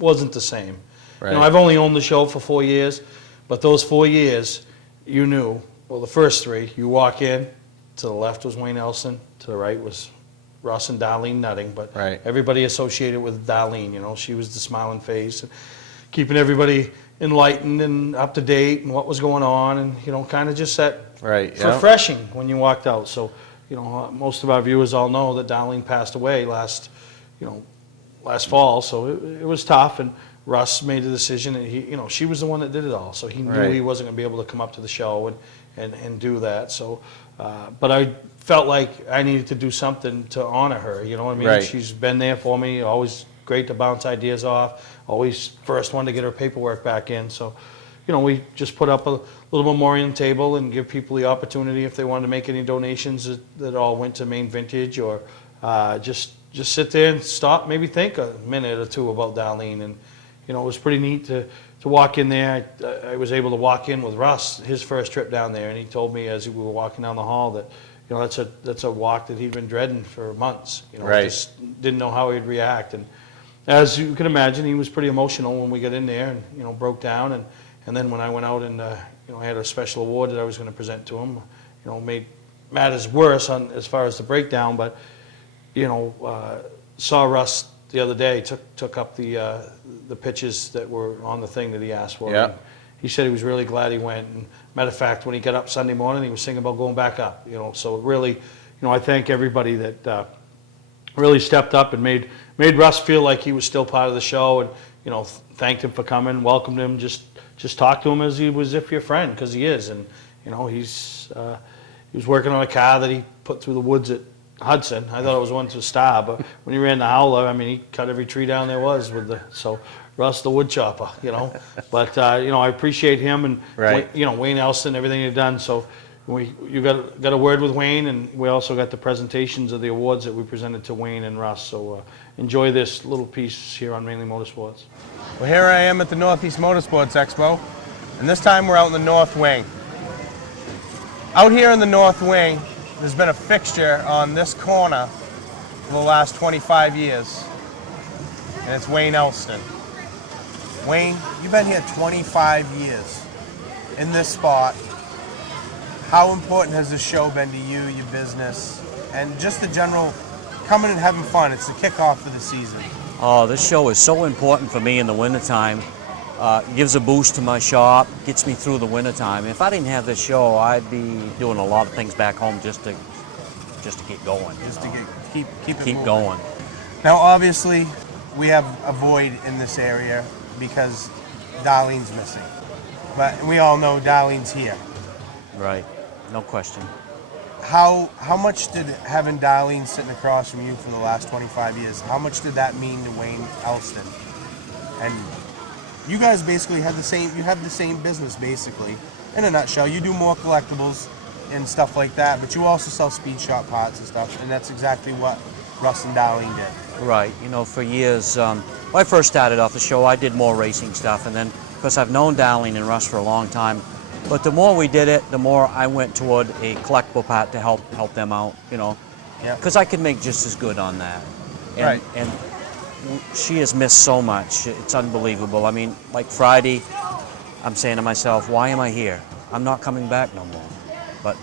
wasn't the same. Right. I've only owned the show for 4 years, but those 4 years, you knew, well, the first 3, you walk in, to the left was Wayne Elson, to the right was Russ and Darlene Nutting, but everybody associated with Darlene, she was the smiling face, and keeping everybody enlightened and up to date and what was going on, and, kind of just that refreshing when you walked out. So, most of our viewers all know that Darlene passed away last fall, so it was tough, and Russ made the decision, and she was the one that did it all, so he knew he wasn't going to be able to come up to the show and do that. So, but I felt like I needed to do something to honor her. You know what I mean? She's been there for me, always great to bounce ideas off, always first one to get her paperwork back in. So, we just put up a little memoriam table and give people the opportunity, if they wanted to make any donations that all went to Maine Vintage, or just sit there and stop, maybe think a minute or two about Darlene. And it was pretty neat to walk in there. I was able to walk in with Russ, his first trip down there, and he told me as we were walking down the hall that that's a walk that he'd been dreading for months. Just didn't know how he'd react. And as you can imagine, he was pretty emotional when we got in there, and broke down. And then when I went out and I had a special award that I was going to present to him, made matters worse as far as the breakdown. But saw Russ the other day, took up the pitches that were on the thing that he asked for. Yeah. He said he was really glad he went. And matter of fact, when he got up Sunday morning, he was thinking about going back up. So really, I thank everybody that really stepped up and made Russ feel like he was still part of the show, and thanked him for coming, welcomed him, just talked to him as he was if your friend, because he is. And he was working on a car that he put through the woods at Hudson. I thought it was one to Star, but when he ran the Howler, I mean, he cut every tree down there was so Russ the wood chopper, But I appreciate him, and Right. Wayne Elston, everything he'd done. So you got a word with Wayne, and we also got the presentations of the awards that we presented to Wayne and Russ. So enjoy this little piece here on Mainly Motorsports. Well, here I am at the Northeast Motorsports Expo, and this time we're out in the North Wing. Out here in the North Wing, there's been a fixture on this corner for the last 25 years, and it's Wayne Elston. Wayne, you've been here 25 years in this spot. How important has this show been to you, your business, and just the general coming and having fun? It's the kickoff of the season. Oh, this show is so important for me in the wintertime. Gives a boost to my shop, gets me through the wintertime. If I didn't have this show, I'd be doing a lot of things back home just to get going. Just to keep keep going. Now, obviously, we have a void in this area because Darlene's missing. But we all know Darlene's here. Right, no question. How much did having Darlene sitting across from you for the last 25 years, how much did that mean to Wayne Elston? And you guys basically have the same business, basically. In a nutshell, you do more collectibles and stuff like that, but you also sell speed shop parts and stuff, and that's exactly what Russ and Darlene did. Right, for years, when I first started off the show, I did more racing stuff, and then, of course, I've known Darlene and Russ for a long time, but the more we did it, the more I went toward a collectible part to help them out, because I could make just as good on that. Right. And she has missed so much. It's unbelievable. I mean, like Friday, I'm saying to myself, why am I here? I'm not coming back no more. But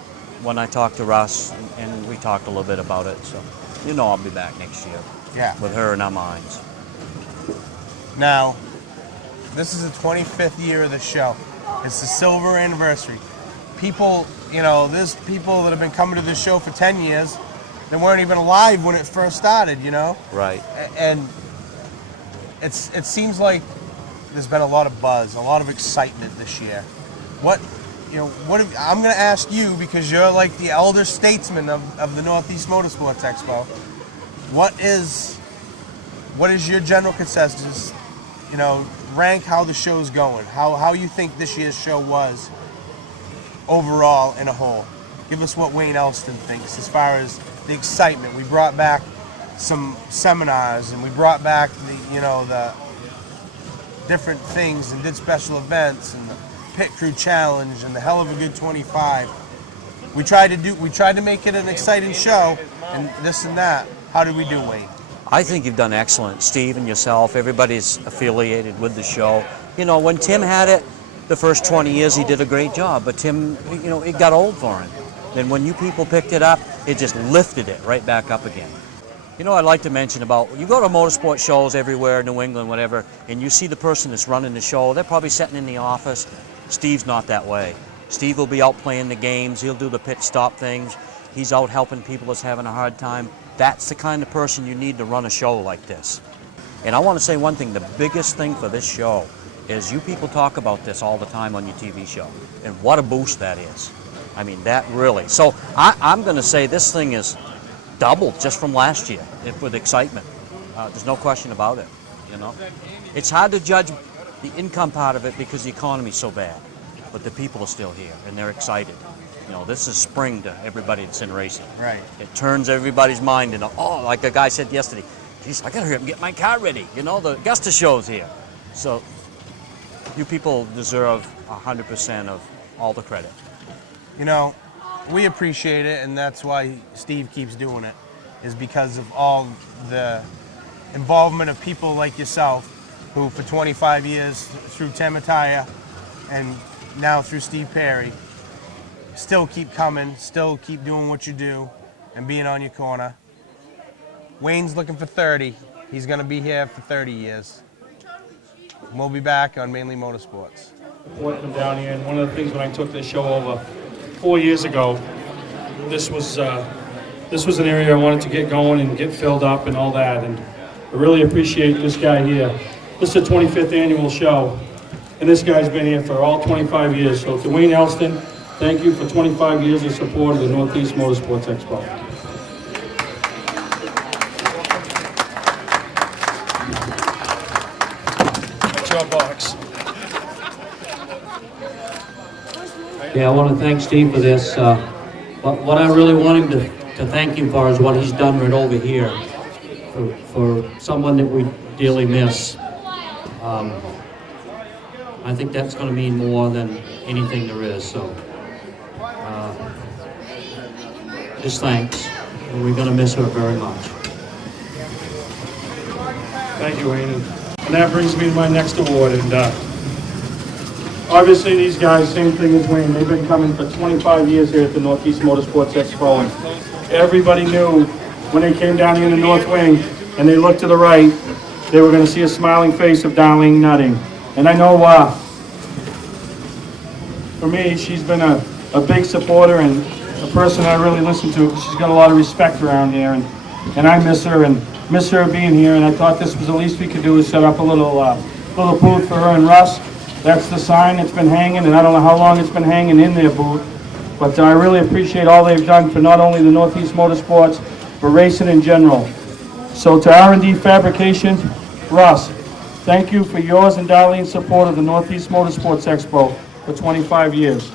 when I talked to Russ, and we talked a little bit about it, so I'll be back next year. Yeah. With her in our minds. Now, this is the 25th year of the show. It's the silver anniversary. People, there's people that have been coming to this show for 10 years that weren't even alive when it first started, Right. And it seems like there's been a lot of buzz, a lot of excitement this year. I'm going to ask you, because you're like the elder statesman of the Northeast Motorsports Expo. What is your general consensus? Rank how the show's going, how you think this year's show was overall in a whole. Give us what Wayne Elston thinks as far as the excitement. We brought back some seminars, and we brought back the different things, and did special events, and the Pit Crew Challenge, and the Hell of a Good 25. We tried to make it an exciting show, and this and that. How did we do, Wayne? I think you've done excellent. Steve and yourself, everybody's affiliated with the show. When Tim had it, the first 20 years he did a great job, but Tim, it got old for him. Then when you people picked it up, it just lifted it right back up again. I'd like to mention about, you go to motorsport shows everywhere, New England, whatever, and you see the person that's running the show, they're probably sitting in the office. Steve's not that way. Steve will be out playing the games, he'll do the pit stop things, he's out helping people that's having a hard time. That's the kind of person you need to run a show like this. And I want to say one thing, the biggest thing for this show is you people talk about this all the time on your TV show, and what a boost that is. I mean, that really. So I'm going to say this thing is doubled just from last year with excitement. There's no question about it, It's hard to judge the income part of it because the economy's so bad, but the people are still here, and they're excited. This is spring to everybody that's in racing. Right. It turns everybody's mind into, like the guy said yesterday, geez, I gotta hurry up and get my car ready. The Augusta show's here. So you people deserve 100% of all the credit. We appreciate it, and that's why Steve keeps doing it, is because of all the involvement of people like yourself, who for 25 years, through Tim Attaya, and now through Steve Perry, still keep coming, still keep doing what you do, and being on your corner. Wayne's looking for 30. He's going to be here for 30 years. We'll be back on Mainly Motorsports. Working down here, and one of the things when I took this show over 4 years ago, this was this was an area I wanted to get going and get filled up and all that, and I really appreciate this guy here. This is the 25th annual show, and this guy's been here for all 25 years. So to Wayne Elston, thank you for 25 years of support of the Northeast Motorsports Expo. That's your box. Yeah, I want to thank Steve for this. What I really want him to thank him for is what he's done right over here for someone that we dearly miss. I think that's going to mean more than anything there is. So, just thanks. And we're going to miss her very much. Thank you, Wayne. And that brings me to my next award. And obviously these guys, same thing as Wayne, they've been coming for 25 years here at the Northeast Motorsports Expo. And everybody knew when they came down here in the North Wing and they looked to the right, they were going to see a smiling face of Darlene Nutting. And I know for me, she's been a big supporter and a person I really listen to because she's got a lot of respect around here. And I miss her and miss her being here. And I thought this was the least we could do is set up a little booth for her and Russ. That's the sign that's been hanging, and I don't know how long it's been hanging in their booth. But I really appreciate all they've done for not only the Northeast Motorsports, but racing in general. So to R&D Fabrication, Russ, thank you for yours and Darlene's support of the Northeast Motorsports Expo for 25 years.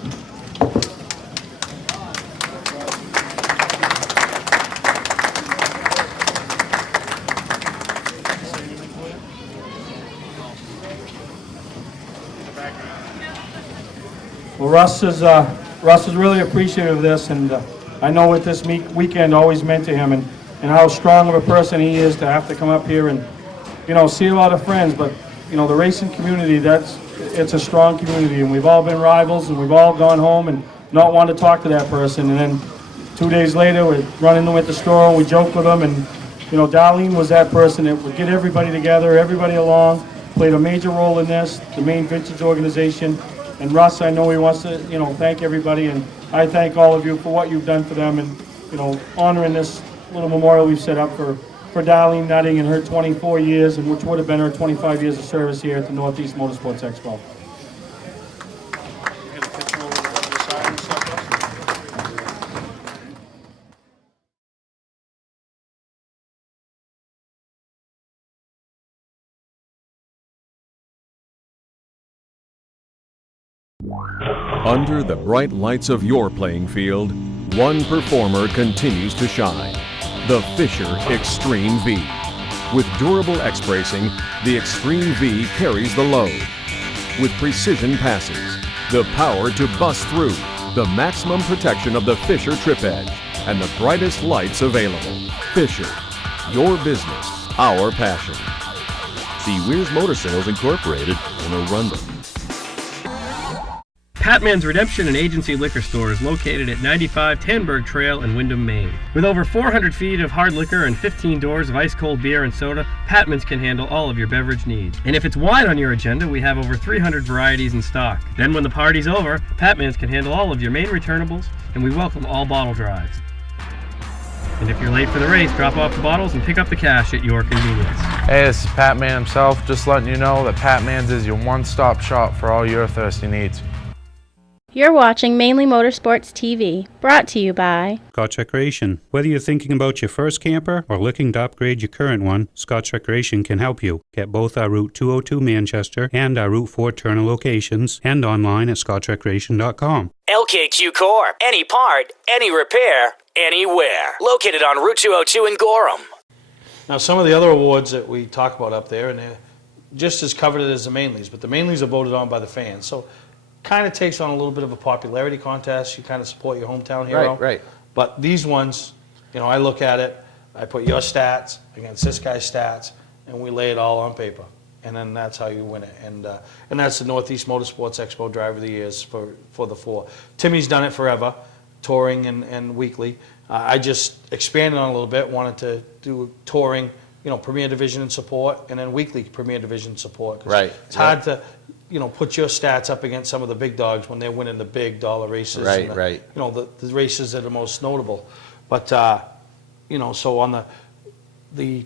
Well, Russ is really appreciative of this, and I know what this weekend always meant to him, and how strong of a person he is to have to come up here and, see a lot of friends. But, the racing community, it's a strong community, and we've all been rivals, and we've all gone home and not wanted to talk to that person. And then 2 days later, we run into them at the store, and we joke with them, and, Darlene was that person that would get everybody together, everybody along, played a major role in this, the main vintage organization. And Russ, I know he wants to, thank everybody, and I thank all of you for what you've done for them, and, honoring this little memorial we've set up for Darlene Nutting and her 24 years, and which would have been her 25 years of service here at the Northeast Motorsports Expo. Under the bright lights of your playing field, one performer continues to shine. The Fisher Extreme V. With durable X-bracing, the Extreme V carries the load. With precision passes, the power to bust through, the maximum protection of the Fisher trip edge, and the brightest lights available. Fisher, your business, our passion. See Weir's Motor Sales Incorporated in Arundel. Patman's Redemption and Agency Liquor Store is located at 95 Tanberg Trail in Windham, Maine. With over 400 feet of hard liquor and 15 doors of ice-cold beer and soda, Patman's can handle all of your beverage needs. And if it's wine on your agenda, we have over 300 varieties in stock. Then when the party's over, Patman's can handle all of your main returnables, and we welcome all bottle drives. And if you're late for the race, drop off the bottles and pick up the cash at your convenience. Hey, this is Patman himself, just letting you know that Patman's is your one-stop shop for all your thirsty needs. You're watching Mainly Motorsports TV, brought to you by Scotch Recreation. Whether you're thinking about your first camper or looking to upgrade your current one, Scotch Recreation can help you. Get both our Route 202 Manchester and our Route 4 Turner locations, and online at scotchrecreation.com. LKQ Corp. Any part, any repair, anywhere. Located on Route 202 in Gorham. Now, some of the other awards that we talk about up there, and they're just as coveted as the Mainlies, but the Mainlies are voted on by the fans. So kind of takes on a little bit of a popularity contest. You kind of support your hometown hero. Right. But these ones, I look at it, I put your stats against this guy's stats, and we lay it all on paper. And then that's how you win it. And that's the Northeast Motorsports Expo Driver of the Years for the four. Timmy's done it forever, touring and weekly. I just expanded on it a little bit, wanted to do touring, Premier Division and support, and then weekly Premier Division support. Right. It's hard to put your stats up against some of the big dogs when they're winning the big dollar races. Right, and right. The races that are most notable. But so on the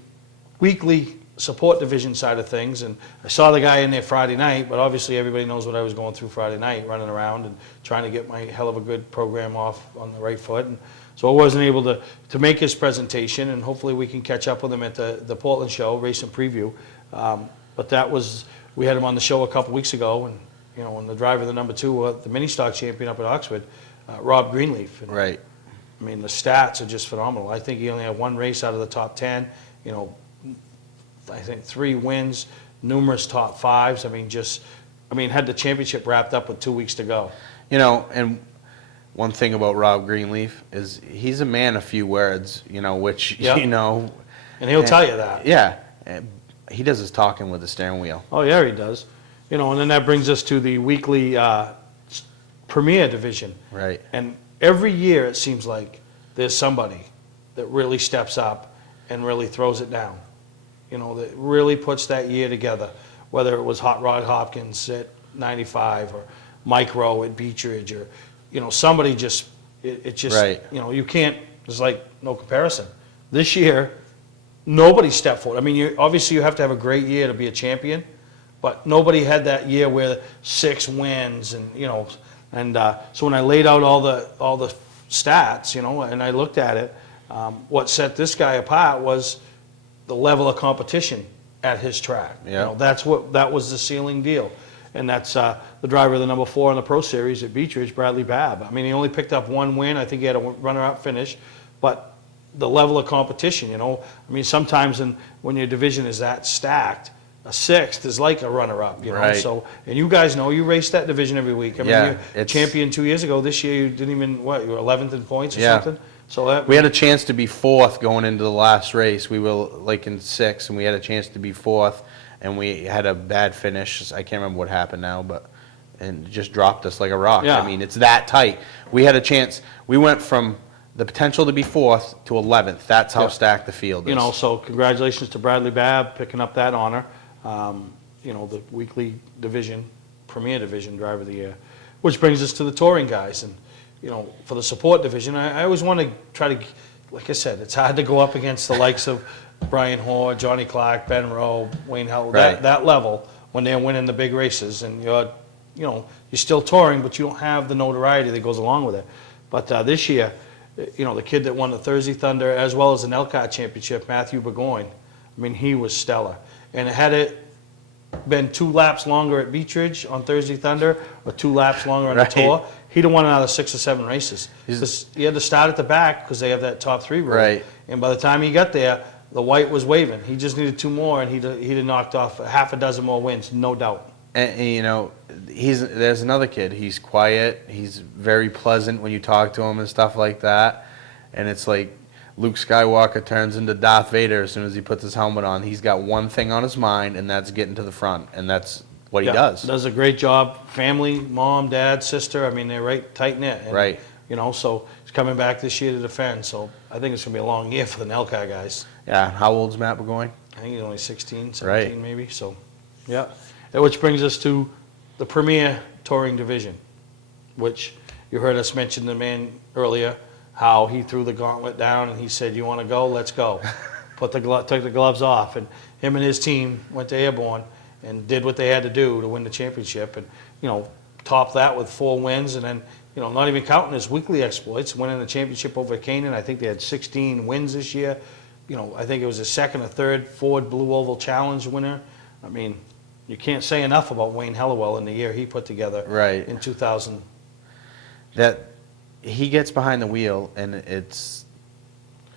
weekly support division side of things, and I saw the guy in there Friday night, but obviously everybody knows what I was going through Friday night, running around and trying to get my hell of a good program off on the right foot. And so I wasn't able to make his presentation, and hopefully we can catch up with him at the Portland show, Racing Preview. But we had him on the show a couple weeks ago, and and the driver, the number 2, the mini stock champion up at Oxford, Rob Greenleaf. And, right. I mean, the stats are just phenomenal. I think he only had 1 race out of the top 10. I think 3 wins, numerous top 5s. Had the championship wrapped up with 2 weeks to go. And one thing about Rob Greenleaf is he's a man of few words, which, Yep. And he'll tell you that. Yeah. He does his talking with the steering wheel. Oh, yeah, he does. And then that brings us to the weekly Premier Division. Right. And every year it seems like there's somebody that really steps up and really throws it down. That really puts that year together, whether it was Hot Rod Hopkins at 95 or Mike Rowe at Beech Ridge, or, somebody just, it just, right. You can't, there's like no comparison. This year, nobody stepped forward. Obviously you have to have a great year to be a champion, but nobody had that year where 6 wins and, so when I laid out all the stats, and I looked at it, what set this guy apart was the level of competition at his track. Yeah. That was the ceiling deal. And that's the driver of the number 4 on the Pro Series at Beech Ridge, Bradley Babb. He only picked up 1 win. I think he had a runner-up finish. But the level of competition, sometimes when your division is that stacked, a 6th is like a runner-up, Right. So, and you guys know, you race that division every week. Yeah, you're champion 2 years ago. This year you didn't even, you were 11th in points or Yeah. something? So we had a chance to be 4th going into the last race. We were like in 6th, and we had a chance to be 4th, and we had a bad finish. I can't remember what happened now, and it just dropped us like a rock. Yeah. It's that tight. We had a chance. We went from the potential to be 4th to 11th. That's how Yeah. stacked the field is. So congratulations to Bradley Babb picking up that honor. The weekly division, Premier Division Driver of the Year, which brings us to the touring guys. And, for the support division, I always want to try to, like I said, it's hard to go up against the likes of Brian Hoare, Johnny Clark, Ben Rowe, Wayne Howell, Right. that level when they're winning the big races, and you're still touring, but you don't have the notoriety that goes along with it. But this year, the kid that won the Thursday Thunder as well as an Elkhart Championship, Matthew Burgoyne, he was stellar. And had it been 2 laps longer at Beech Ridge on Thursday Thunder or 2 laps longer on Right. the tour, he'd have won another 6 or 7 races. He had to start at the back because they have that top 3 rule. Right. And by the time he got there, the white was waving. He just needed 2 more, and he'd have knocked off half a dozen more wins, no doubt. And there's another kid. He's quiet. He's very pleasant when you talk to him and stuff like that. And it's like Luke Skywalker turns into Darth Vader as soon as he puts his helmet on. He's got one thing on his mind, and that's getting to the front. And that's what he does. Does a great job. Family, mom, dad, sister. They're right tight knit. And, Right. So he's coming back this year to defend. So I think it's going to be a long year for the Nelka guys. Yeah. How old's Matt Burgoyne? I think he's only 16, 17 Right. maybe. So, yeah. Which brings us to the Premier Touring Division, which you heard us mention the man earlier, how he threw the gauntlet down and he said, "You want to go? Let's go." Took the gloves off, and him and his team went to Airborne and did what they had to do to win the championship, and topped that with 4 wins, and then not even counting his weekly exploits, winning the championship over Canaan. I think they had 16 wins this year. I think it was his 2nd or 3rd Ford Blue Oval Challenge winner. You can't say enough about Wayne Hellewell in the year he put together Right. in 2000. That he gets behind the wheel, and it's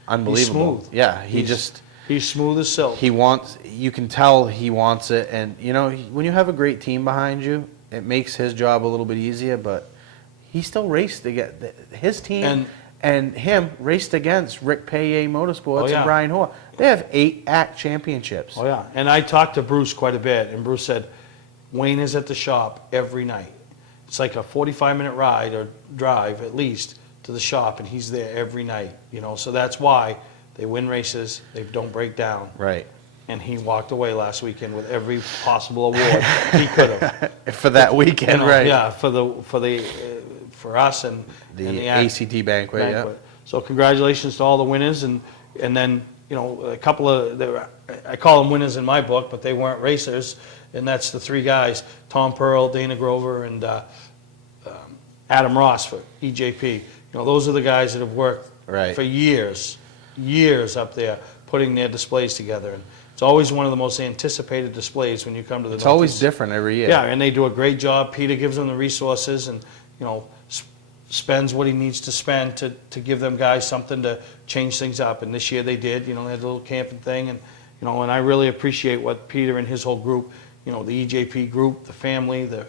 unbelievable. He's smooth. Yeah, he's smooth as silk. You can tell he wants it, and when you have a great team behind you, it makes his job a little bit easier. But he still raced to get his team and him raced against Rick Paye Motorsports and Brian Hoare. They have 8 ACT championships. Oh yeah, and I talked to Bruce quite a bit, and Bruce said Wayne is at the shop every night. It's like a 45-minute ride or drive at least to the shop, and he's there every night. So that's why they win races. They don't break down. Right. And he walked away last weekend with every possible award he could have for that weekend, right? Yeah, for us and the the ACT banquet. Yeah. So congratulations to all the winners, and And then, you know, a couple of, I call them winners in my book, but they weren't racers, and that's the three guys, Tom Pearl, Dana Grover, and Adam Ross for EJP. You know, those are the guys that have worked for years up there putting their displays together. And it's always one of the most anticipated displays when you come to the It's always different every year. Yeah, and they do a great job. Peter gives them the resources and, you know, spends what he needs to spend to give them guys something to change things up. And this year they did. You know, they had a little camping thing, and, you know, and I really appreciate what Peter and his whole group, you know, the EJP group, the family, the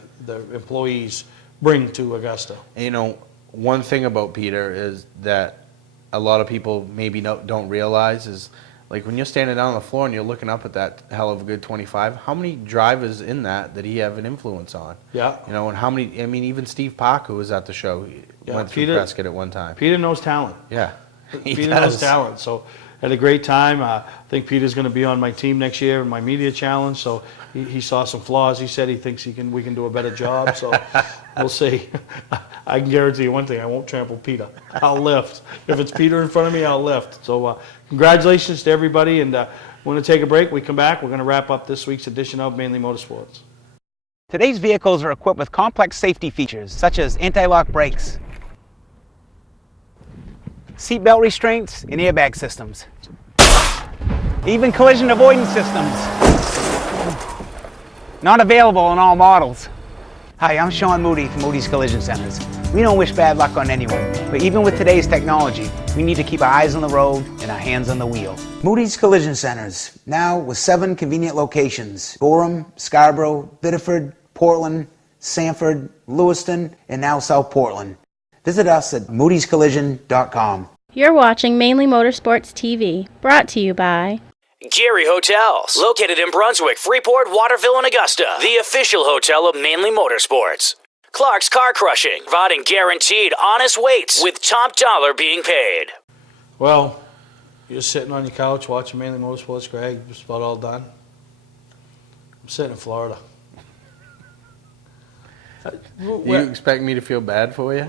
employees bring to Augusta. And, you know, one thing about Peter is that a lot of people maybe don't realize is, like, when you're standing down on the floor and you're looking up at that hell of a good 25, how many drivers in that he have an influence on? Yeah. You know, and how many, I mean, even Steve Park, who was at the show, went through Prescott at one time. Peter knows talent. Yeah. Peter knows talent. So had a great time. I think Peter's going to be on my team next year in my media challenge. So he saw some flaws. He said he thinks we can do a better job. So we'll see. I can guarantee you one thing: I won't trample Peter. I'll lift. If it's Peter in front of me, I'll lift. So congratulations to everybody. And we're going to take a break. We come back. We're going to wrap up this week's edition of Mainly Motorsports. Today's vehicles are equipped with complex safety features such as anti-lock brakes, seatbelt restraints, and airbag systems. Even collision avoidance systems. Not available in all models. Hi, I'm Sean Moody from Moody's Collision Centers. We don't wish bad luck on anyone, but even with today's technology, we need to keep our eyes on the road and our hands on the wheel. Moody's Collision Centers, now with 7 convenient locations: Gorham, Scarborough, Biddeford, Portland, Sanford, Lewiston, and now South Portland. Visit us at moodyscollision.com. You're watching Mainly Motorsports TV, brought to you by Gary Hotels, located in Brunswick, Freeport, Waterville, and Augusta, the official hotel of Mainly Motorsports. Clark's Car Crushing, providing guaranteed honest weights with top dollar being paid. Well, you're sitting on your couch watching Mainly Motorsports, Greg. Just about all done. I'm sitting in Florida. You expect me to feel bad for you?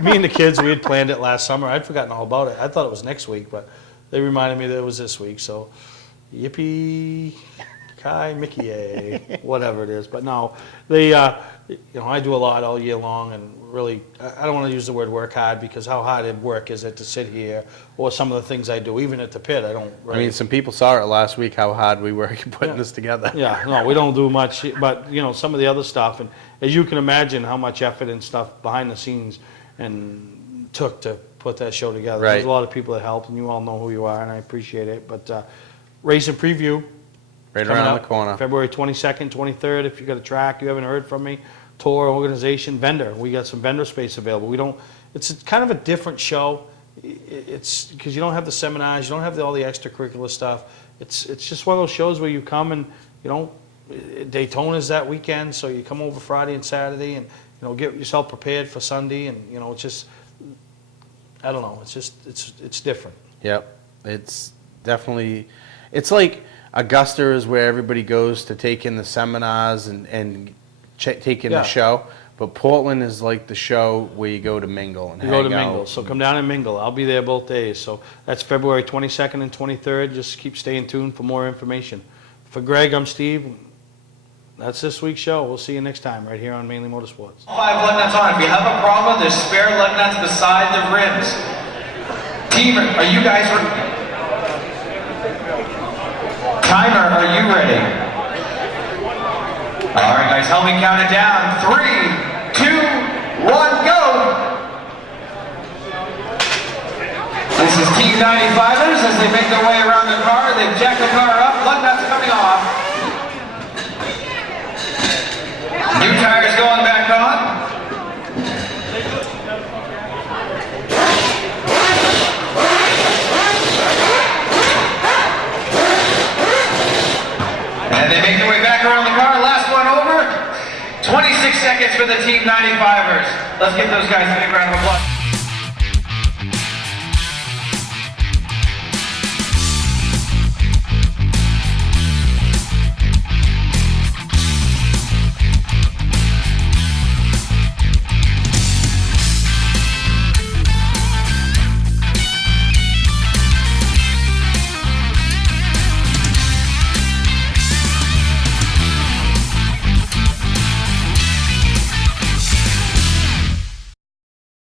Me and the kids, we had planned it last summer. I'd forgotten all about it. I thought it was next week, but they reminded me that it was this week. So, yippee, Kai, Mickey, whatever it is. But no, they, you know, I do a lot all year long, and really, I don't want to use the word work hard, because how hard at work is it to sit here, or some of the things I do, even at the pit, I don't really. I mean, some people saw it last week, how hard we were putting this together. Yeah, no, we don't do much, but, you know, some of the other stuff, and as you can imagine how much effort and stuff behind the scenes and took to put that show together. Right. There's a lot of people that helped, and you all know who you are, and I appreciate it. But race and preview. Right coming around up the corner. February 22nd, 23rd. If you got a track you haven't heard from me, tour, organization, vendor. We got some vendor space available. We don't. It's kind of a different show. It's because you don't have the seminars, you don't have all the extracurricular stuff. It's just one of those shows where you come and, you know, Daytona's that weekend, so you come over Friday and Saturday, and, you know, get yourself prepared for Sunday, and, you know, it's just, I don't know, it's different. Yep, it's definitely, it's like Augusta is where everybody goes to take in the seminars and take in the show, but Portland is like the show where you go to mingle and You hang go to out. mingle, so come down and mingle. I'll be there both days. So that's February 22nd and 23rd. Just keep staying tuned for more information. For Greg, I'm Steve. That's this week's show. We'll see you next time right here on Mainly Motorsports. 5 lug nuts on. If you have a problem, there's spare lug nuts beside the rims. Team, are you guys ready? Timer, are you ready? All right, guys, help me count it down. 3, 2, 1, go! This is Team 95ers as they make their way around the car. They've jacked the car up. Lug nuts coming off. New tires going back on. And they make their way back around the car. Last one over. 26 seconds for the Team 95ers. Let's give those guys a big round of applause.